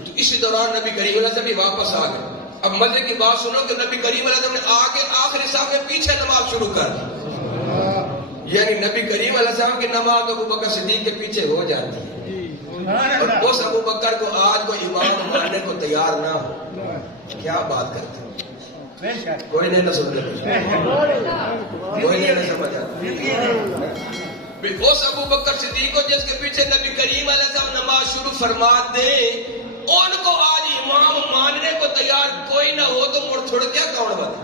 تو اسی دوران نبی کریم علیہ السلام بھی واپس آ گئے. اب مزے کی بات سنو کہ نبی کریم علیہ السلام نے آگے آخری صف میں پیچھے نماز شروع کر دی. یعنی نبی کریم علیہ السلام کی نماز ابو بکر صدیق کے پیچھے ہو جاتی ہے, اور اس ابو بکر کو آج کوئی امام ماننے کو تیار نہ ہو. کیا بات کرتے ہیں, کوئی نہیں نہ سمجھ, کوئی نہیں نہ سمجھا. اس ابو بکر صدیق کو جس کے پیچھے نبی کریم علیہ السلام نماز شروع فرما دے, ان کو آج امام ماننے کو تیار کوئی نہ ہو تو مڑ تھوڑ کیا کون بتا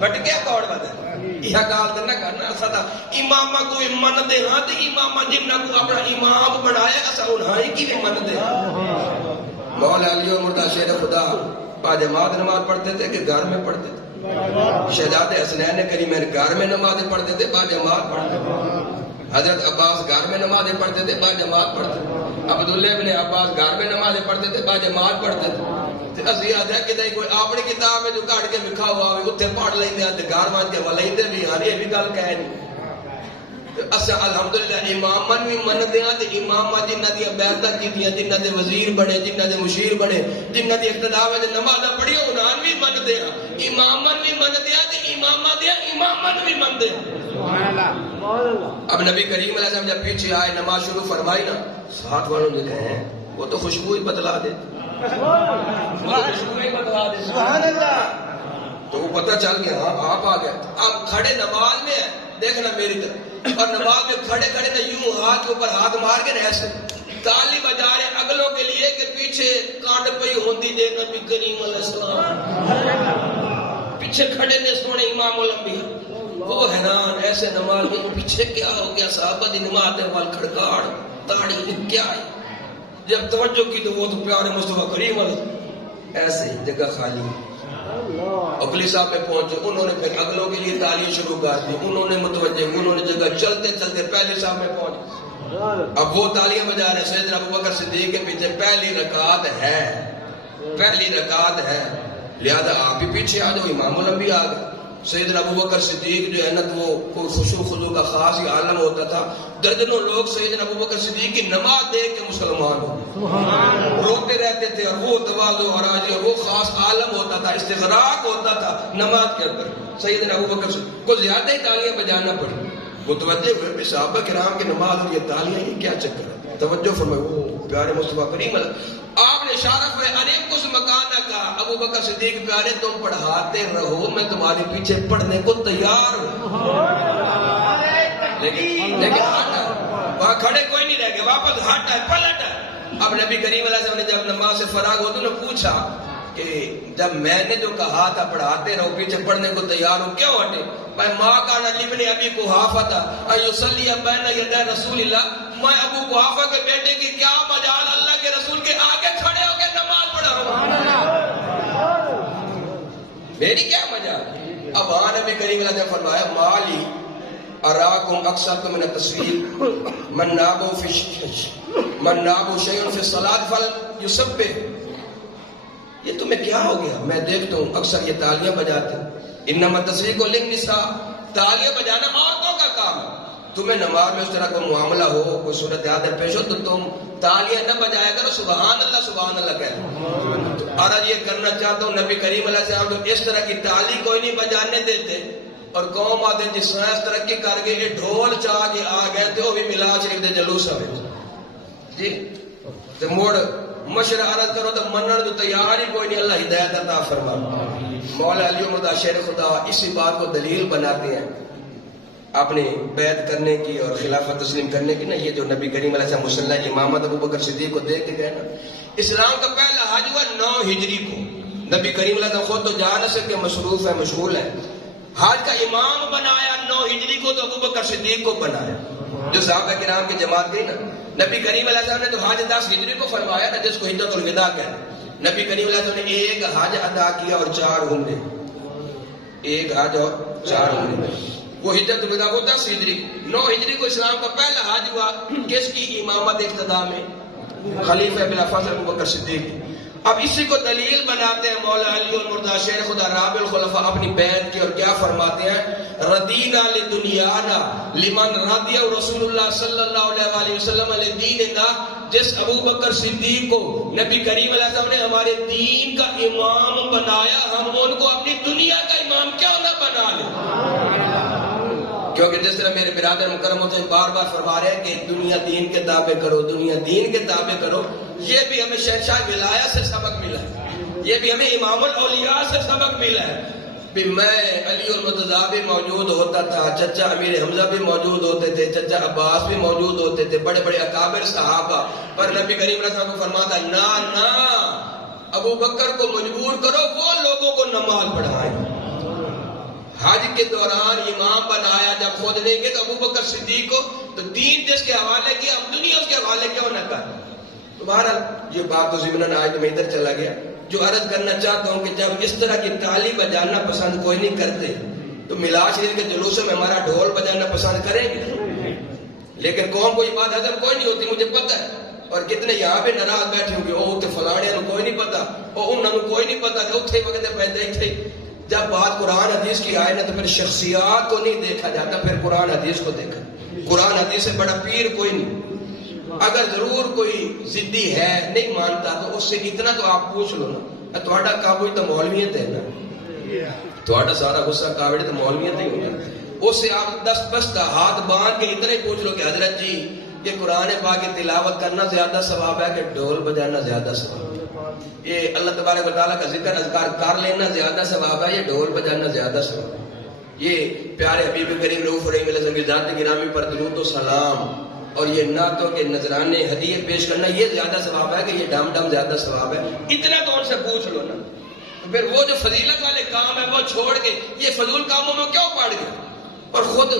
بٹ کیا کون بتا. یہ گال تو نہ کرنا, سدا امامہ کو من دے ہاں تو امامہ جنہ کو اپنا امام بنایا اسا انہائی کی بھی من دے. مولا علی و مردہ شیر خدا باجماعت نماز پڑھتے تھے کہ گھر میں پڑھتے تھے؟ شہزاد حسنین کریمین گھر میں نمازیں پڑھتے تھے, باجماعت پڑھتے تھے. حضرت عباس گھر میں نمازیں پڑھتے تھے, باجماعت پڑھتے تھے. عبداللہ ابن عباس گھر میں نمازیں پڑھتے تھے, باجماعت پڑھتے تھے. اسی آدھے کہ کوئی اپنی کتاب میں جو کاٹ کے لکھا ہوا ہوئے اتنے پڑھ لیندے ہیں, گھر مان کے ولیندے بھی ہر یہ بھی گل کہہ نہیں. اسا الحمدللہ امامن بھی من دیا تے امامہ جنہ دی بیعتاں کیتیاں, جنہ دے وزیر بنے, جنہ دے مشیر بنے, جنہ دی اقتداء وچ نمازاں پڑھیاں انہاں بھی من دیا, امامن بھی من دیا تے امامہ دیا امامن بھی من دیا. سبحان اللہ. اب نبی کریم علیہ السلام جب پیچھے آئے نماز شروع فرمائی نا, ساتھ والوں نے کہے وہ تو خوشبو ہی بتلا دے, وہ خوشبو ہی بتلا دے. سبحان اللہ. تو وہ پتہ چل گیا ہاں آپ آ گئے. آپ کھڑے نماز میں ہیں, دیکھنا میری طرف, اور نماز میں کھڑے کھڑے نہ یوں ہاتھ کے اوپر ہاتھ مار کے نہ ایسے تالی بجا رہے اگلوں کے لیے کہ پیچھے کانڈ پئی ہوندی دے نبی کریم علیہ السلام, پیچھے کھڑے نے سونے امام الانبیاء. وہ حیران ایسے نماز میں پیچھے کیا ہو گیا, صحابہ دی نماز دے وال کھڑکاڑ تاڑی کیا ہے. جب توجہ کی تو وہ تو پیارے مصطفیٰ کریم علیہ ایسے جگہ خالی. اقلی صاحب پہ پہنچے, انہوں نے پھر اگلوں کے لیے تعلیم شروع کر دی, انہوں نے متوجہ, انہوں نے جگہ چلتے چلتے پہلے صاحب میں پہنچے. اب وہ تعلیم بجا رہے سیدنا ابو بکر صدیق کے پیچھے پہلی رکعت ہے, پہلی رکعت ہے, لہذا آپ ہی پیچھے آ جاؤ. امام الانبیاء آ گئے. سیدنا ابو بکر صدیق جو ہے نا وہ کوئی خشوع خضوع کا خاص ہی عالم ہوتا تھا. درجنوں لوگ سیدنا ابو بکر صدیق کی نماز دیکھ کے مسلمان ہو روتے رہتے تھے, اور وہ تواضع اور عاجزی اور وہ خاص عالم ہوتا تھا, استغراق ہوتا تھا نماز کے اندر. سیدنا ابو بکر صدیق کو زیادہ ہی تالیاں بجانا پڑی. متوجہ ہوئے بھی صحابہ کرام کی نماز اور یہ تالیاں یہ کیا چکر ہے, توجہ فرمائے. وہ پیارے مصطفیٰ کریم آپ نے اشارہ فرمایا, ارے کچھ مکانہ کا ابو بکر صدیق پیارے تم پڑھاتے رہو, میں تمہارے پیچھے پڑھنے کو تیار ہوں. لیکن ہٹا, وہاں کھڑے کوئی نہیں رہ گئے, واپس ہٹا ہے, پلٹ ہے. اب نبی کریم علیہ السلام نے جب نماز سے فراغ ہو تو نے پوچھا کہ جب میں نے جو کہا تھا پڑھاتے رہو پیچھے پڑھنے کو تیار ہو, کیوں ہٹے؟ میں ماں کانا لبن ابی قحافہ ایصلی بین یدی رسول اللہ, میں ابو قحافہ کے بیٹے کی کیا مجال اللہ کے رسول کے آگے کھڑے ہو کے نماز پڑھاؤں, میری کیا مجال. اب وہاں نبی کریم علیہ السلام نے فرمایا مالی اراکم اکثرتم من التسبیح من نابو شیء فی الصلاۃ فلیسبح. یہ تمہیں کیا ہو گیا, میں دیکھتا ہوں اکثر یہ تالیاں بجاتے ہیں. انما التسبیح للنساء, تالیاں بجانا عورتوں کا کام ہے. تمہیں نماز میں اس طرح کوئی معاملہ ہو, کوئی صورت حال پیش ہو تو تم تالیاں نہ بجایا کرو, سبحان اللہ کہہ. اور یہ کرنا چاہتا ہوں, نبی کریم علیہ السلام تو اس طرح کی تالی کوئی نہیں بجانے دیتے, اور قوم آتے جس سائنس ترقی کر گئے یہ ڈھول چاہ کے آ گئے تھے, وہ بھی ملا شریف دے جلوس ہوئے جی. تو موڑ مشر عرض کرو تو منن تو تیار ہی کوئی نہیں. اللہ ہدایت عطا فرما. مولا علی مردہ شیر خدا اسی بات کو دلیل بناتے ہیں اپنے بیعت کرنے کی اور خلافت تسلیم کرنے کی نا. یہ جو نبی کریم علیہ السلام مصلی امامت ابو بکر صدیق کو دیکھ کے گئے نا, اسلام کا پہلا حج ہوا 9 ہجری کو. نبی کریم علیہ السلام خود تو جا نہ سکے, مصروف ہے, مشغول ہے. حج کا امام بنایا 9 ہجری کو تو ابو بکر صدیق کو بنایا. جو صحابہ کرام کی جماعت گئی نا, نبی کریم علیہ السلام نے تو حج 10 ہجری کو فرمایا نا, جس کو حجۃ الوداع کہتے ہیں. نبی کریم علیہ السلام نے ایک حج ادا کیا اور 4 عمرے, ایک حج اور 4 عمرے. وہ حجۃ الوداع وہ 10 ہجری. 9 ہجری کو اسلام کا پہلا حج ہوا, کس کی امامت اقتداء میں؟ خلیفہ بلا فضل ابو بکر صدیق. اب اسی کو دلیل بناتے ہیں مولا علی المرتضی شیر خدا رابع الخلفاء اپنی بیعت کی، اور کیا فرماتے ہیں؟ ردینا لدنیانا لمن رضی رسول اللہ صلی اللہ علیہ وسلم لدیننا، جس ابو بکر صدیق کو نبی کریم علیہ السلام نے ہمارے دین کا امام بنایا، ہم ان کو اپنی دنیا کا امام کیوں نہ بنا لیں؟ کیونکہ جس طرح میرے برادر مکرم ہوتے ہیں بار بار فرما رہے ہیں کہ دنیا دین کے تابع کرو، دنیا دین کے تابع کرو، یہ بھی ہمیں شہنشاہ ولایت سے سبق ملا ہے، یہ بھی ہمیں امام الاولیاء سے سبق ملا ہے۔ بھی میں علی المرتضیٰ بھی موجود ہوتا تھا، چچا امیر حمزہ بھی موجود ہوتے تھے، چچا عباس بھی موجود ہوتے تھے، بڑے بڑے اکابر صحابہ، پر نبی کریم علیہ السلام کو فرماتا نا ابو بکر کو مجبور کرو وہ لوگوں کو نماز پڑھائیں۔ حج کے دوران امام بنایا، جب خود نہیں گئے تو ابو بکر صدیق کو، تو دین جس کے حوالے کیا ہم دنیا اس کے حوالے کیوں نہ کر؟ تمہارا یہ بات تو ضمناً آج میں ادھر چلا گیا، جو عرض کرنا چاہتا ہوں کہ جب اس طرح کی تالی بجانا پسند کوئی نہیں کرتے تو میلاد شریف کے جلوسوں میں ہمارا ڈھول بجانا پسند کریں گے، لیکن قوم کو یہ بات ہضم کوئی نہیں ہوتی، مجھے پتہ ہے، اور کتنے یہاں پہ ناراض بیٹھے ہوں گے، او تے فلانے کو کوئی نہیں پتا، او انہوں کو کوئی نہیں پتا کہ اتھے وقت پیدا ہی تھے۔ جب بات قرآن حدیث کی آئے نا تو پھر شخصیات کو نہیں دیکھا جاتا، پھر قرآن حدیث کو دیکھا۔ قرآن حدیث سے بڑا پیر کوئی نہیں، اگر ضرور کوئی ضدی ہے نہیں مانتا تو اس سے اتنا تو آپ پوچھ لو نا، تھوڑا قابو تو مولویت ہے نا، تھوڑا سارا غصہ قابل تو مولویت ہی ہوتا، اس سے آپ 10 بستہ ہاتھ باندھ کے اتنے پوچھ لو کہ حضرت جی یہ قرآن پاک کی تلاوت کرنا زیادہ ثواب ہے کہ ڈھول بجانا زیادہ ثواب ہے؟ یہ اللہ تبارک و تعالیٰ کا ذکر اذکار کر لینا زیادہ ثواب ہے، یہ ڈھول بجانا زیادہ ثواب ہے؟ یہ پیارے حبیب کریم رؤوف رحیم علیہ السلام کی ذات گرامی پر درود و سلام اور یہ نعتوں کے نذرانے ہدیے پیش کرنا یہ زیادہ ثواب ہے کہ یہ ڈم ڈم زیادہ ثواب ہے؟ اتنا تو ان سے پوچھ لو نا۔ پھر وہ جو فضیلت والے کام ہے وہ چھوڑ کے یہ فضول کاموں میں کیوں پڑ گئے؟ اور خود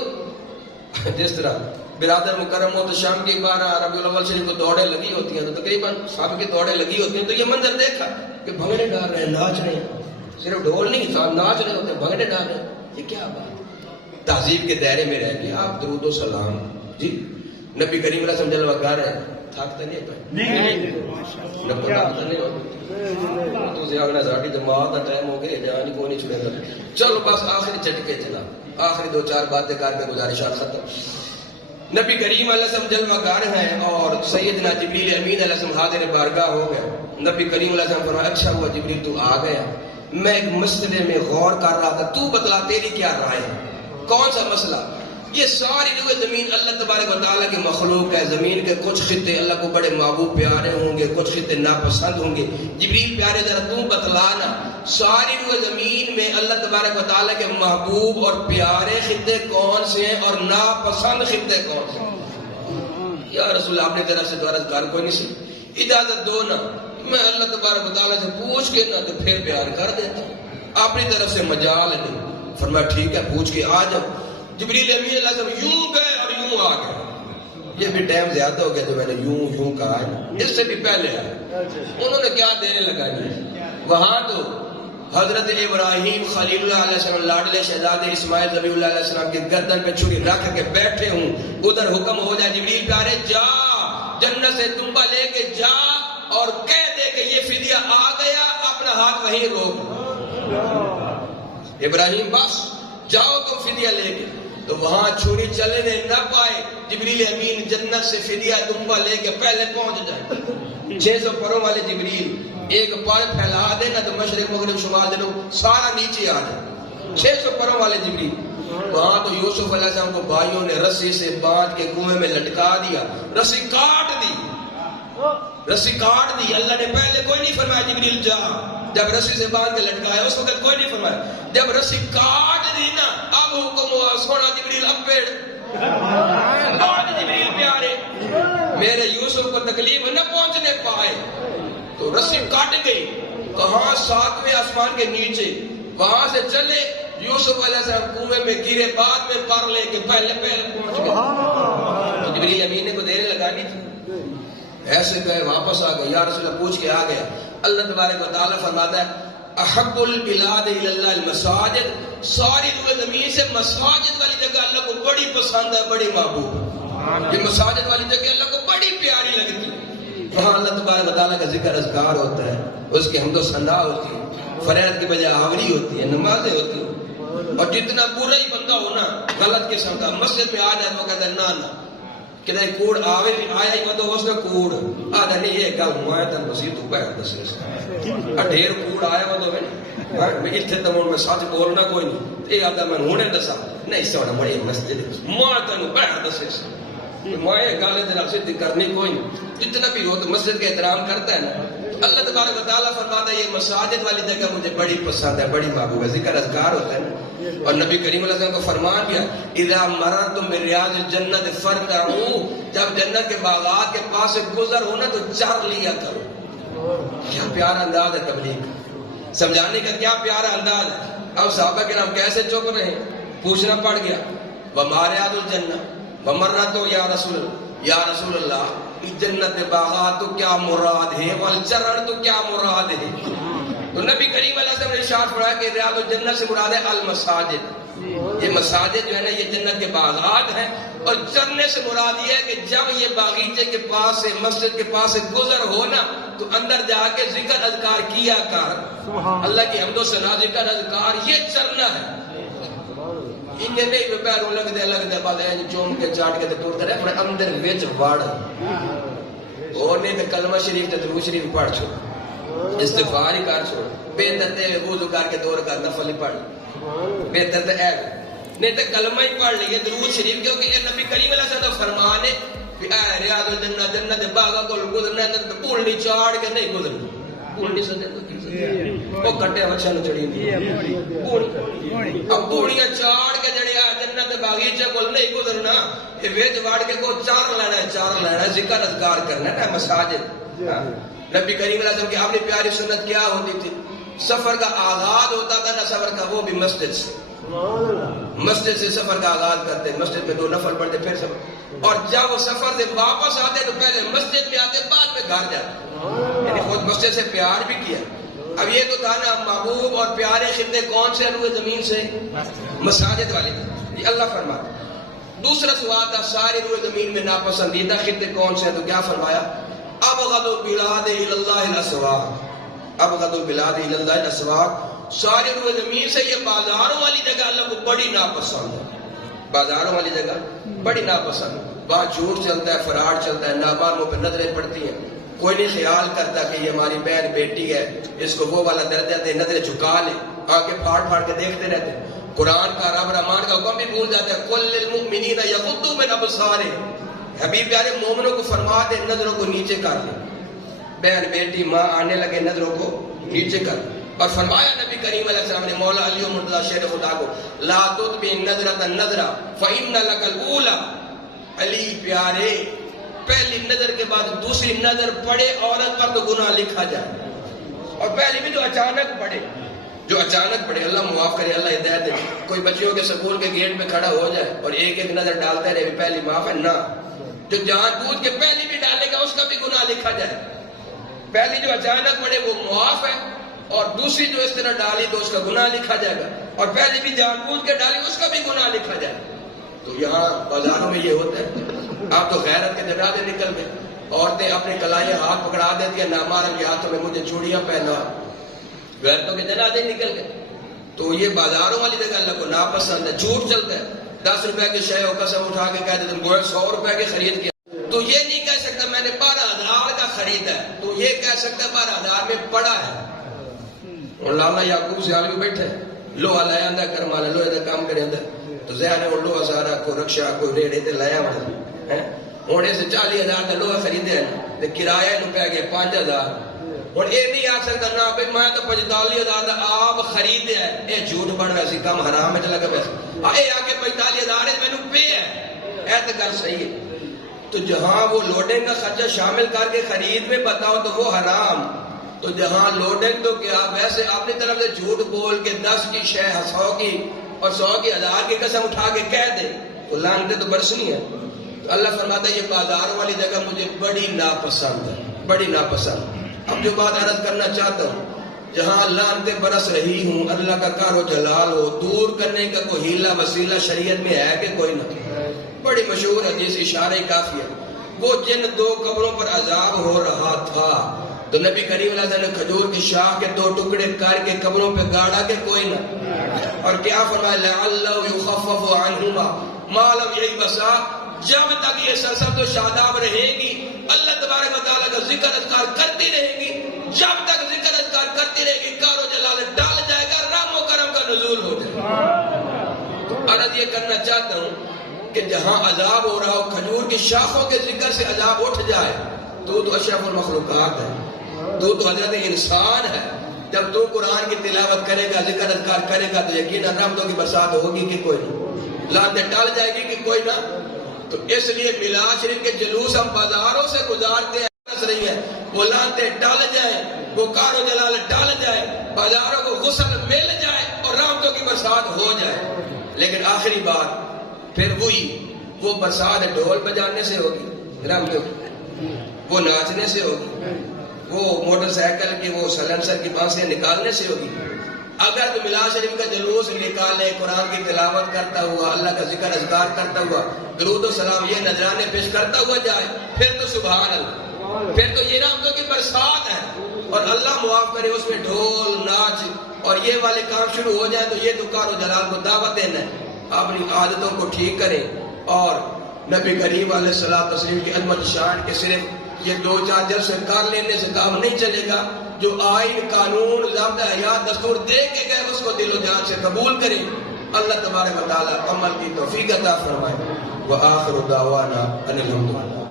جس طرح برادر مکرم ہو تو شام کی 12 ربیع الاول شریف کو دوڑیں لگی ہوتی ہیں، تو تقریباً سب کی دوڑیں لگی ہوتی ہیں، تو یہ منظر دیکھا کہ بھنگڑے ڈال رہے ہیں، ناچ رہے ہیں، صرف ڈھول نہیں صاحب ناچ رہے ہوتے ہیں، بھنگڑے ڈال رہے ہیں، یہ کیا بات؟ تہذیب کے دائرے میں رہ گیا آپ درود و سلام جی نبی کریم علیہ السلام جل وقار ہے، تھکتے نہیں پہ تو زیادہ ساڑھی جماعت کا ٹائم ہو گیا، جان کو نہیں چھڑے گا۔ چلو بس آخری چٹکے چلا، آخری 2-4 باتیں کر کے گزارشات ختم۔ نبی کریم علیہ السلام جلوہ گار ہیں اور سیدنا جبریل امین علیہ السلام حاضر بارگاہ ہو گئے۔ نبی کریم علیہ السلام فرمایا اچھا ہوا جبریل تو آ گیا، میں ایک مسئلے میں غور کر رہا تھا، تو بتلا تیری کیا رائے ہے؟ کون سا مسئلہ؟ یہ ساری روئے زمین اللہ تبارک و تعالیٰ کی مخلوق ہے، زمین کے کچھ خطے اللہ کو بڑے محبوب پیارے ہوں گے، کچھ خطے ناپسند ہوں گے، جبریل پیارے ذرا تو بتلانا ساری روئے زمین میں اللہ تبارک و تعالیٰ کے محبوب اور پیارے خطے کون سے ہیں اور ناپسند خطے کون سے ہیں؟ یا رسول اللہ اپنی طرف سے تو عرض کر کوئی نہیں سی، اجازت دو نا میں اللہ تبارک و تعالیٰ سے پوچھ کے نا تو پھر بیان کر دیتا ہوں، اپنی طرف سے مجال نہیں۔ فرمایا ٹھیک ہے پوچھ کے آ جاؤ۔ جبریل امین اللہ سے یوں گئے اور یوں آ گئے، یہ بھی ٹائم زیادہ ہو گیا تو میں نے یوں کہا ہے، اس سے بھی پہلے آئے۔ انہوں نے کیا دینے لگا جی وہاں تو حضرت ابراہیم خلیل اللہ علیہ السلام لاڈلے شہزادے اسماعیل ذبیح اللہ علیہ السلام کے گردن پہ چھری رکھ کے بیٹھے ہوں، ادھر حکم ہو جائے جبریل پیارے جا جنت سے دمبا لے کے جا اور کہہ دے کہ یہ فدیہ آ گیا، اپنا ہاتھ وہیں روک۔ ابراہیم بس جاؤ تو فدیہ لے کے، تو وہاں چھری چلنے نہ پائے، جبریل امین جنت سے فدیہ دمبا لے کے پہلے پہنچ جائے۔ 600 پروں والے جبریل ایک پار پھیلا دینا تو مشرق مغرب شمال دنوں سارا نیچے آ جائے، 600 پروں والے جبریل۔ وہاں تو یوسف علیہ السلام کو بھائیوں نے رسی سے باندھ کے کنویں میں لٹکا دیا، رسی کاٹ دی، رسی کاٹ دی۔ اللہ نے پہلے کوئی نہیں فرمایا جبریل جا، جب رسی سے باندھ کے لٹکایا اس وقت کوئی نہیں فرمایا، جب رسی کاٹ دی نا اب حکم ہوا سونا جبریل اب پیڑ آج جبریل پیارے میرے یوسف کو تکلیف نہ پہنچنے پائے، تو رسی کاٹ گئی، کہاں 7ویں آسمان کے نیچے، وہاں سے چلے یوسف علیہ السلام کنویں میں گرے، بعد میں پر لے کے پہلے پہنچ گئے۔ تو جبریل امین کو دینے لگانی تھی، ایسے گئے واپس آ گئے، یا رسول اللہ پوچھ کے آ گیا۔ اللہ تبارک و تعالیٰ فرماتا ہے احب البلاد الی اللہ المساجد، ساری روئے زمین سے مساجد والی جگہ اللہ کو بڑی پسند ہے، بڑی محبوب ہے، یہ مساجد والی جگہ اللہ کو بڑی پیاری لگتی ہے۔ وہاں اللہ تبارک تبارک و تعالیٰ کا ذکر اذکار ہوتا ہے, اس کی حمد و ثنا ہوتی ہے, فریاد کی بجائے آوری ہوتی ہے, نمازیں ہوتی ہیں. اور جتنا برا ہی بندہ ہو نا, غلط قسم کا, مسجد میں آ جائے تو کہتا ہے نا کہ نہیں کوڑ آوے بھی آیا ہی مطلب اس نے کوڑ آدھا نہیں یہ گل مائے تن بسی تو پہر دسے ڈھیر کوڑ آیا مطلب ہے میں اتنے تو میں سچ بولنا کوئی نہیں, یہ آدھا میں ہونے دسا نہیں سونا بڑی مسجد مائے تن پہر دسے مائے گالے دن سدھی کرنی کوئی نہیں. اتنا بھی ہو تو مسجد کا احترام کرتا ہے نا. اللہ تبارک و تعالیٰ فرماتا ہے یہ مساجد والی جگہ مجھے بڑی پسند ہے, بڑی محبوب ہے, ذکر اذکار ہوتا ہے نا. اور نبی کریم علیہ السلام کو فرمان کیا اذا مررتم بریاض الجنت فرتعوا, جب جنت کے باغات کے پاس سے گزر ہونا تو چر لیا کرو. کیا پیارا انداز ہے تبلیغ کا, سمجھانے کا کیا پیارا انداز ہے. اب صحابہ کرام کیسے چپ رہے, پوچھنا پڑ گیا ومریاض الجنت ومرتو یا رسول اللہ, جنت باغات تو کیا مراد ہے, والچرن تو کیا مراد ہے. تو نبی کریم علیہ السلام نے ارشاد فرمایا کہ ریاض الجنت سے مراد ہے المساجد, یہ مساجد جو ہے نا یہ جنت کے باغات ہیں. اور چرنے سے مراد یہ ہے کہ جب یہ باغیچے کے پاس سے مسجد کے پاس سے گزر ہو نا تو اندر جا کے ذکر اذکار کیا کر, اللہ کی حمد و ثنا ذکر اذکار, یہ چرنا ہے. انہیں نہیں پیروں لگتے بعد چوم کے چاٹ کے ٹورتے رہے, اپنے اندر وچ وڑ اور نہیں تو کلمہ شریف تے درود شریف پڑھ چھوڑ, استغفار ہی کر چھوڑ, بہتر تے وضو کر کے دور کر نفل ہی پڑھ, بہتر تے اے نہیں تو کلمہ ہی پڑھ لیے درود شریف, کیونکہ یہ نبی کریم علیہ السلام کا فرمان ہے کہ اے ریاض الجنت جنت باغ کو گزرنا ہے تو پھولنی چاڑ کے نہیں گزرنا, پھولنی سجے تو وہ کٹے بچوں چڑی اب پوڑیاں چاڑ کے جڑیا جنت باغیچے کو نہیں گزرنا, یہ ویچ واڑ کے کو چار لینا ہے, ذکر اذکار کرنا ہے نا مساجد. نبی کریم علیہ السلام کی آپ نے پیاری سنت کیا ہوتی تھی, سفر کا آغاز ہوتا تھا نا سفر کا وہ بھی مسجد سے, مسجد سے سفر کا آغاز کرتے, مسجد میں 2 نفل پڑھتے پھر سفر, اور جب وہ سفر سے واپس آتے تو پہلے مسجد میں آتے بعد میں گھر جاتے, یعنی خود مسجد سے پیار بھی کیا. اب یہ تو تھا نا محبوب اور پیارے خطے کون سے روئے زمین سے, مساجد والے تھے. یہ اللہ فرماتا. دوسرا سوال تھا سارے روئے زمین میں ناپسندیدہ خطے کون سے ہیں, تو کیا فرمایا ابغض البلاد الی اللہ الاسواق, ابغض البلاد الی اللہ الاسواق, سارے روئے زمین سے یہ بازاروں والی جگہ اللہ کو بڑی ناپسند ہے, بازاروں والی جگہ بڑی ناپسند. وہاں جھوٹ چلتا ہے, فراڈ چلتا ہے, نامحرموں پہ نظریں پڑتی ہیں, کوئی نہیں خیال کرتا کہ یہ ہماری بہن بیٹی ہے, اس کو وہ والا درجہ دے, نظریں جھکا لے, آنکھیں پھاڑ پھاڑ کے دیکھتے رہتے ہیں. قرآن کا رب رحمان کا حکم بھی بھول جاتا ہے قل للمؤمنین یغضوا من ابصارہم, حبیب پیارے مومنوں کو فرما دے نظروں کو نیچے کر لے, بہن بیٹی ماں آنے لگے نظروں کو نیچے کر. اور فرمایا نبی کریم علیہ السلام نے مولا علی مرتضی شیر خدا کو لا تطبع نظرۃ النظرہ فإن لک الاولی, علی پیارے پہلی نظر کے بعد دوسری نظر پڑے عورت پر تو گناہ لکھا جائے, اور پہلی بھی جو اچانک پڑے, جو اچانک پڑے, اللہ معاف کرے, اللہ ہدایت دے. کوئی بچیوں کے سکول کے گیٹ پہ کھڑا ہو جائے اور ایک ایک نظر ڈالتا رہے, پہلی معاف ہے نہ, جو جان بوجھ کے پہلی بھی ڈالے گا اس کا بھی گناہ لکھا جائے. پہلی جو اچانک پڑے وہ معاف ہے, اور دوسری جو اس طرح ڈالی تو اس کا گناہ لکھا جائے گا, اور پہلی بھی جان بوجھ کے ڈالی اس کا بھی گناہ لکھا جائے. تو یہاں بازاروں میں یہ ہوتا ہے, آپ تو غیرت کے دروازے نکل گئے, عورتیں اپنے کلائیں ہاتھ پکڑا دیتی ہیں, نامحرم کے ہاتھوں میں مجھے چوڑیاں پہنا, غیرتوں کے جنازے نکل گئے. تو یہ بازاروں والی جگہ اللہ کو ناپسند ہے. جھوٹ چلتا ہے, 10 روپے کی شے ہو قسم اٹھا کے کہہ دیتے ہیں 100 روپے کی خرید کیا, تو یہ نہیں کہہ سکتا میں نے 12,000 کا خریدا ہے, تو یہ کہہ سکتا 12,000 میں پڑا ہے. اور لالا یعقوب سے آگے بیٹھے, لوہا لایا اندر کرما لے, لوہے کا کام کرے اندر, تو ذہن ہے لوہا سارا کو رکشا کوئی ریڑے تے لایا ہے, ہونے سے 40,000 کا لوہا خریدے ہیں, تو کرایہ نو پہ گئے 5,000. اور یہ نہیں آ سکتا نہ بھائی میں تو 45,000 کا آپ خریدے ہے, یہ جھوٹ بن ویسی کم حرام ہے لگا ویسے, یہ آ کے 45,000 میں نے پے ہے, اے تو گل صحیح ہے. تو جہاں وہ لوڈنگ کا خرچہ شامل کر کے خرید میں بتاؤ تو وہ حرام, تو جہاں لوڈنگ تو کیا ویسے اپنی طرف سے جھوٹ بول کے 10 کی شے 100 کی اور 100 کی 1000 کی قسم اٹھا کے کہہ دے تو لعنتیں تو برسنی ہے. تو اللہ فرماتا ہے یہ بازاروں والی جگہ مجھے بڑی ناپسند ہے, بڑی ناپسند. اب جو بات عرض کرنا چاہتا ہوں, جہاں لعنتیں برس رہی ہوں, اللہ کا کار و جلال ہو, دور کرنے کا کوئی ہیلا وسیلہ شریعت میں ہے کہ کوئی نہ. بڑی مشہور حدیث اشارہ کافی ہے, وہ جن دو قبروں پر عذاب ہو رہا تھا تو نبی کریم علیہ السلام نے کھجور کی شاخ کے دو ٹکڑے کر کے قبروں پہ گاڑا کہ کوئی نہ، اور کیا فرمایا لعلہ یخفف عنہما ما لم یبسا، جب تک یہ سرسبز و شاداب رہے گی اللہ تبارک و تعالیٰ کا ذکر اذکار کرتی رہے گی، جب تک ذکر اذکار کرتی رہے گی کار و جلال ڈال جائے گا، رحم و کرم کا نزول ہو جائے گا۔ تو عرض یہ کرنا چاہتا ہوں کہ جہاں عذاب ہو رہا ہو کھجور کی شاخوں کے ذکر سے عذاب اٹھ جائے تو اشرف المخلوقات ہے، تو حضرت انسان ہے، جب تو قرآن کی تلاوت کرے گا ذکر اذکار کرے گا تو یقیناً رحمتوں کی برسات ہوگی کہ کوئی نہ، لعنتیں ٹال جائے گی کہ کوئی نہ۔ تو اس لیے میلاد شریف کے جلوس ہم بازاروں سے گزارتے ہیں رہی ہے، وہ لعنتیں ٹال جائیں، وہ کار و جلال ٹال جائے، بازاروں کو غسل مل جائے اور رحمتوں کی برسات ہو جائے، لیکن آخری بات پھر وہی، وہ برسات ڈھول بجانے سے ہوگی، رحمتوں کی وہ ناچنے سے ہوگی، وہ موٹر سائیکل کی وہ سلنسر کی بانسیں نکالنے سے ہوگی۔ اگر تو میلاد شریف کا جلوس نکالے قرآن کی تلاوت کرتا ہوا، اللہ کا ذکر اذکار کرتا ہوا، درود و سلام یہ نذرانے پیش کرتا ہوا جائے، پھر تو سبحان اللہ، پھر تو یہ رحمتوں کی برسات ہے، اور اللہ معاف کرے اس میں ڈھول ناچ اور یہ والے کام شروع ہو جائے تو یہ تو کار و جلال کو دعوت دینا ہے۔ اپنی عادتوں کو ٹھیک کریں اور نبی کریم علیہ الصلوۃ والتسلیم کی عظمت شان کے صرف یہ دو چار جلسے کر لینے سے کام نہیں چلے گا، جو آئین قانون ضابط حیات دستور دے کے گئے اس کو دل و جان سے قبول کریں۔ اللہ تبارک و تعالی عمل کی توفیق عطا فرمائے۔ وآخر دعوانا ان الحمد للہ۔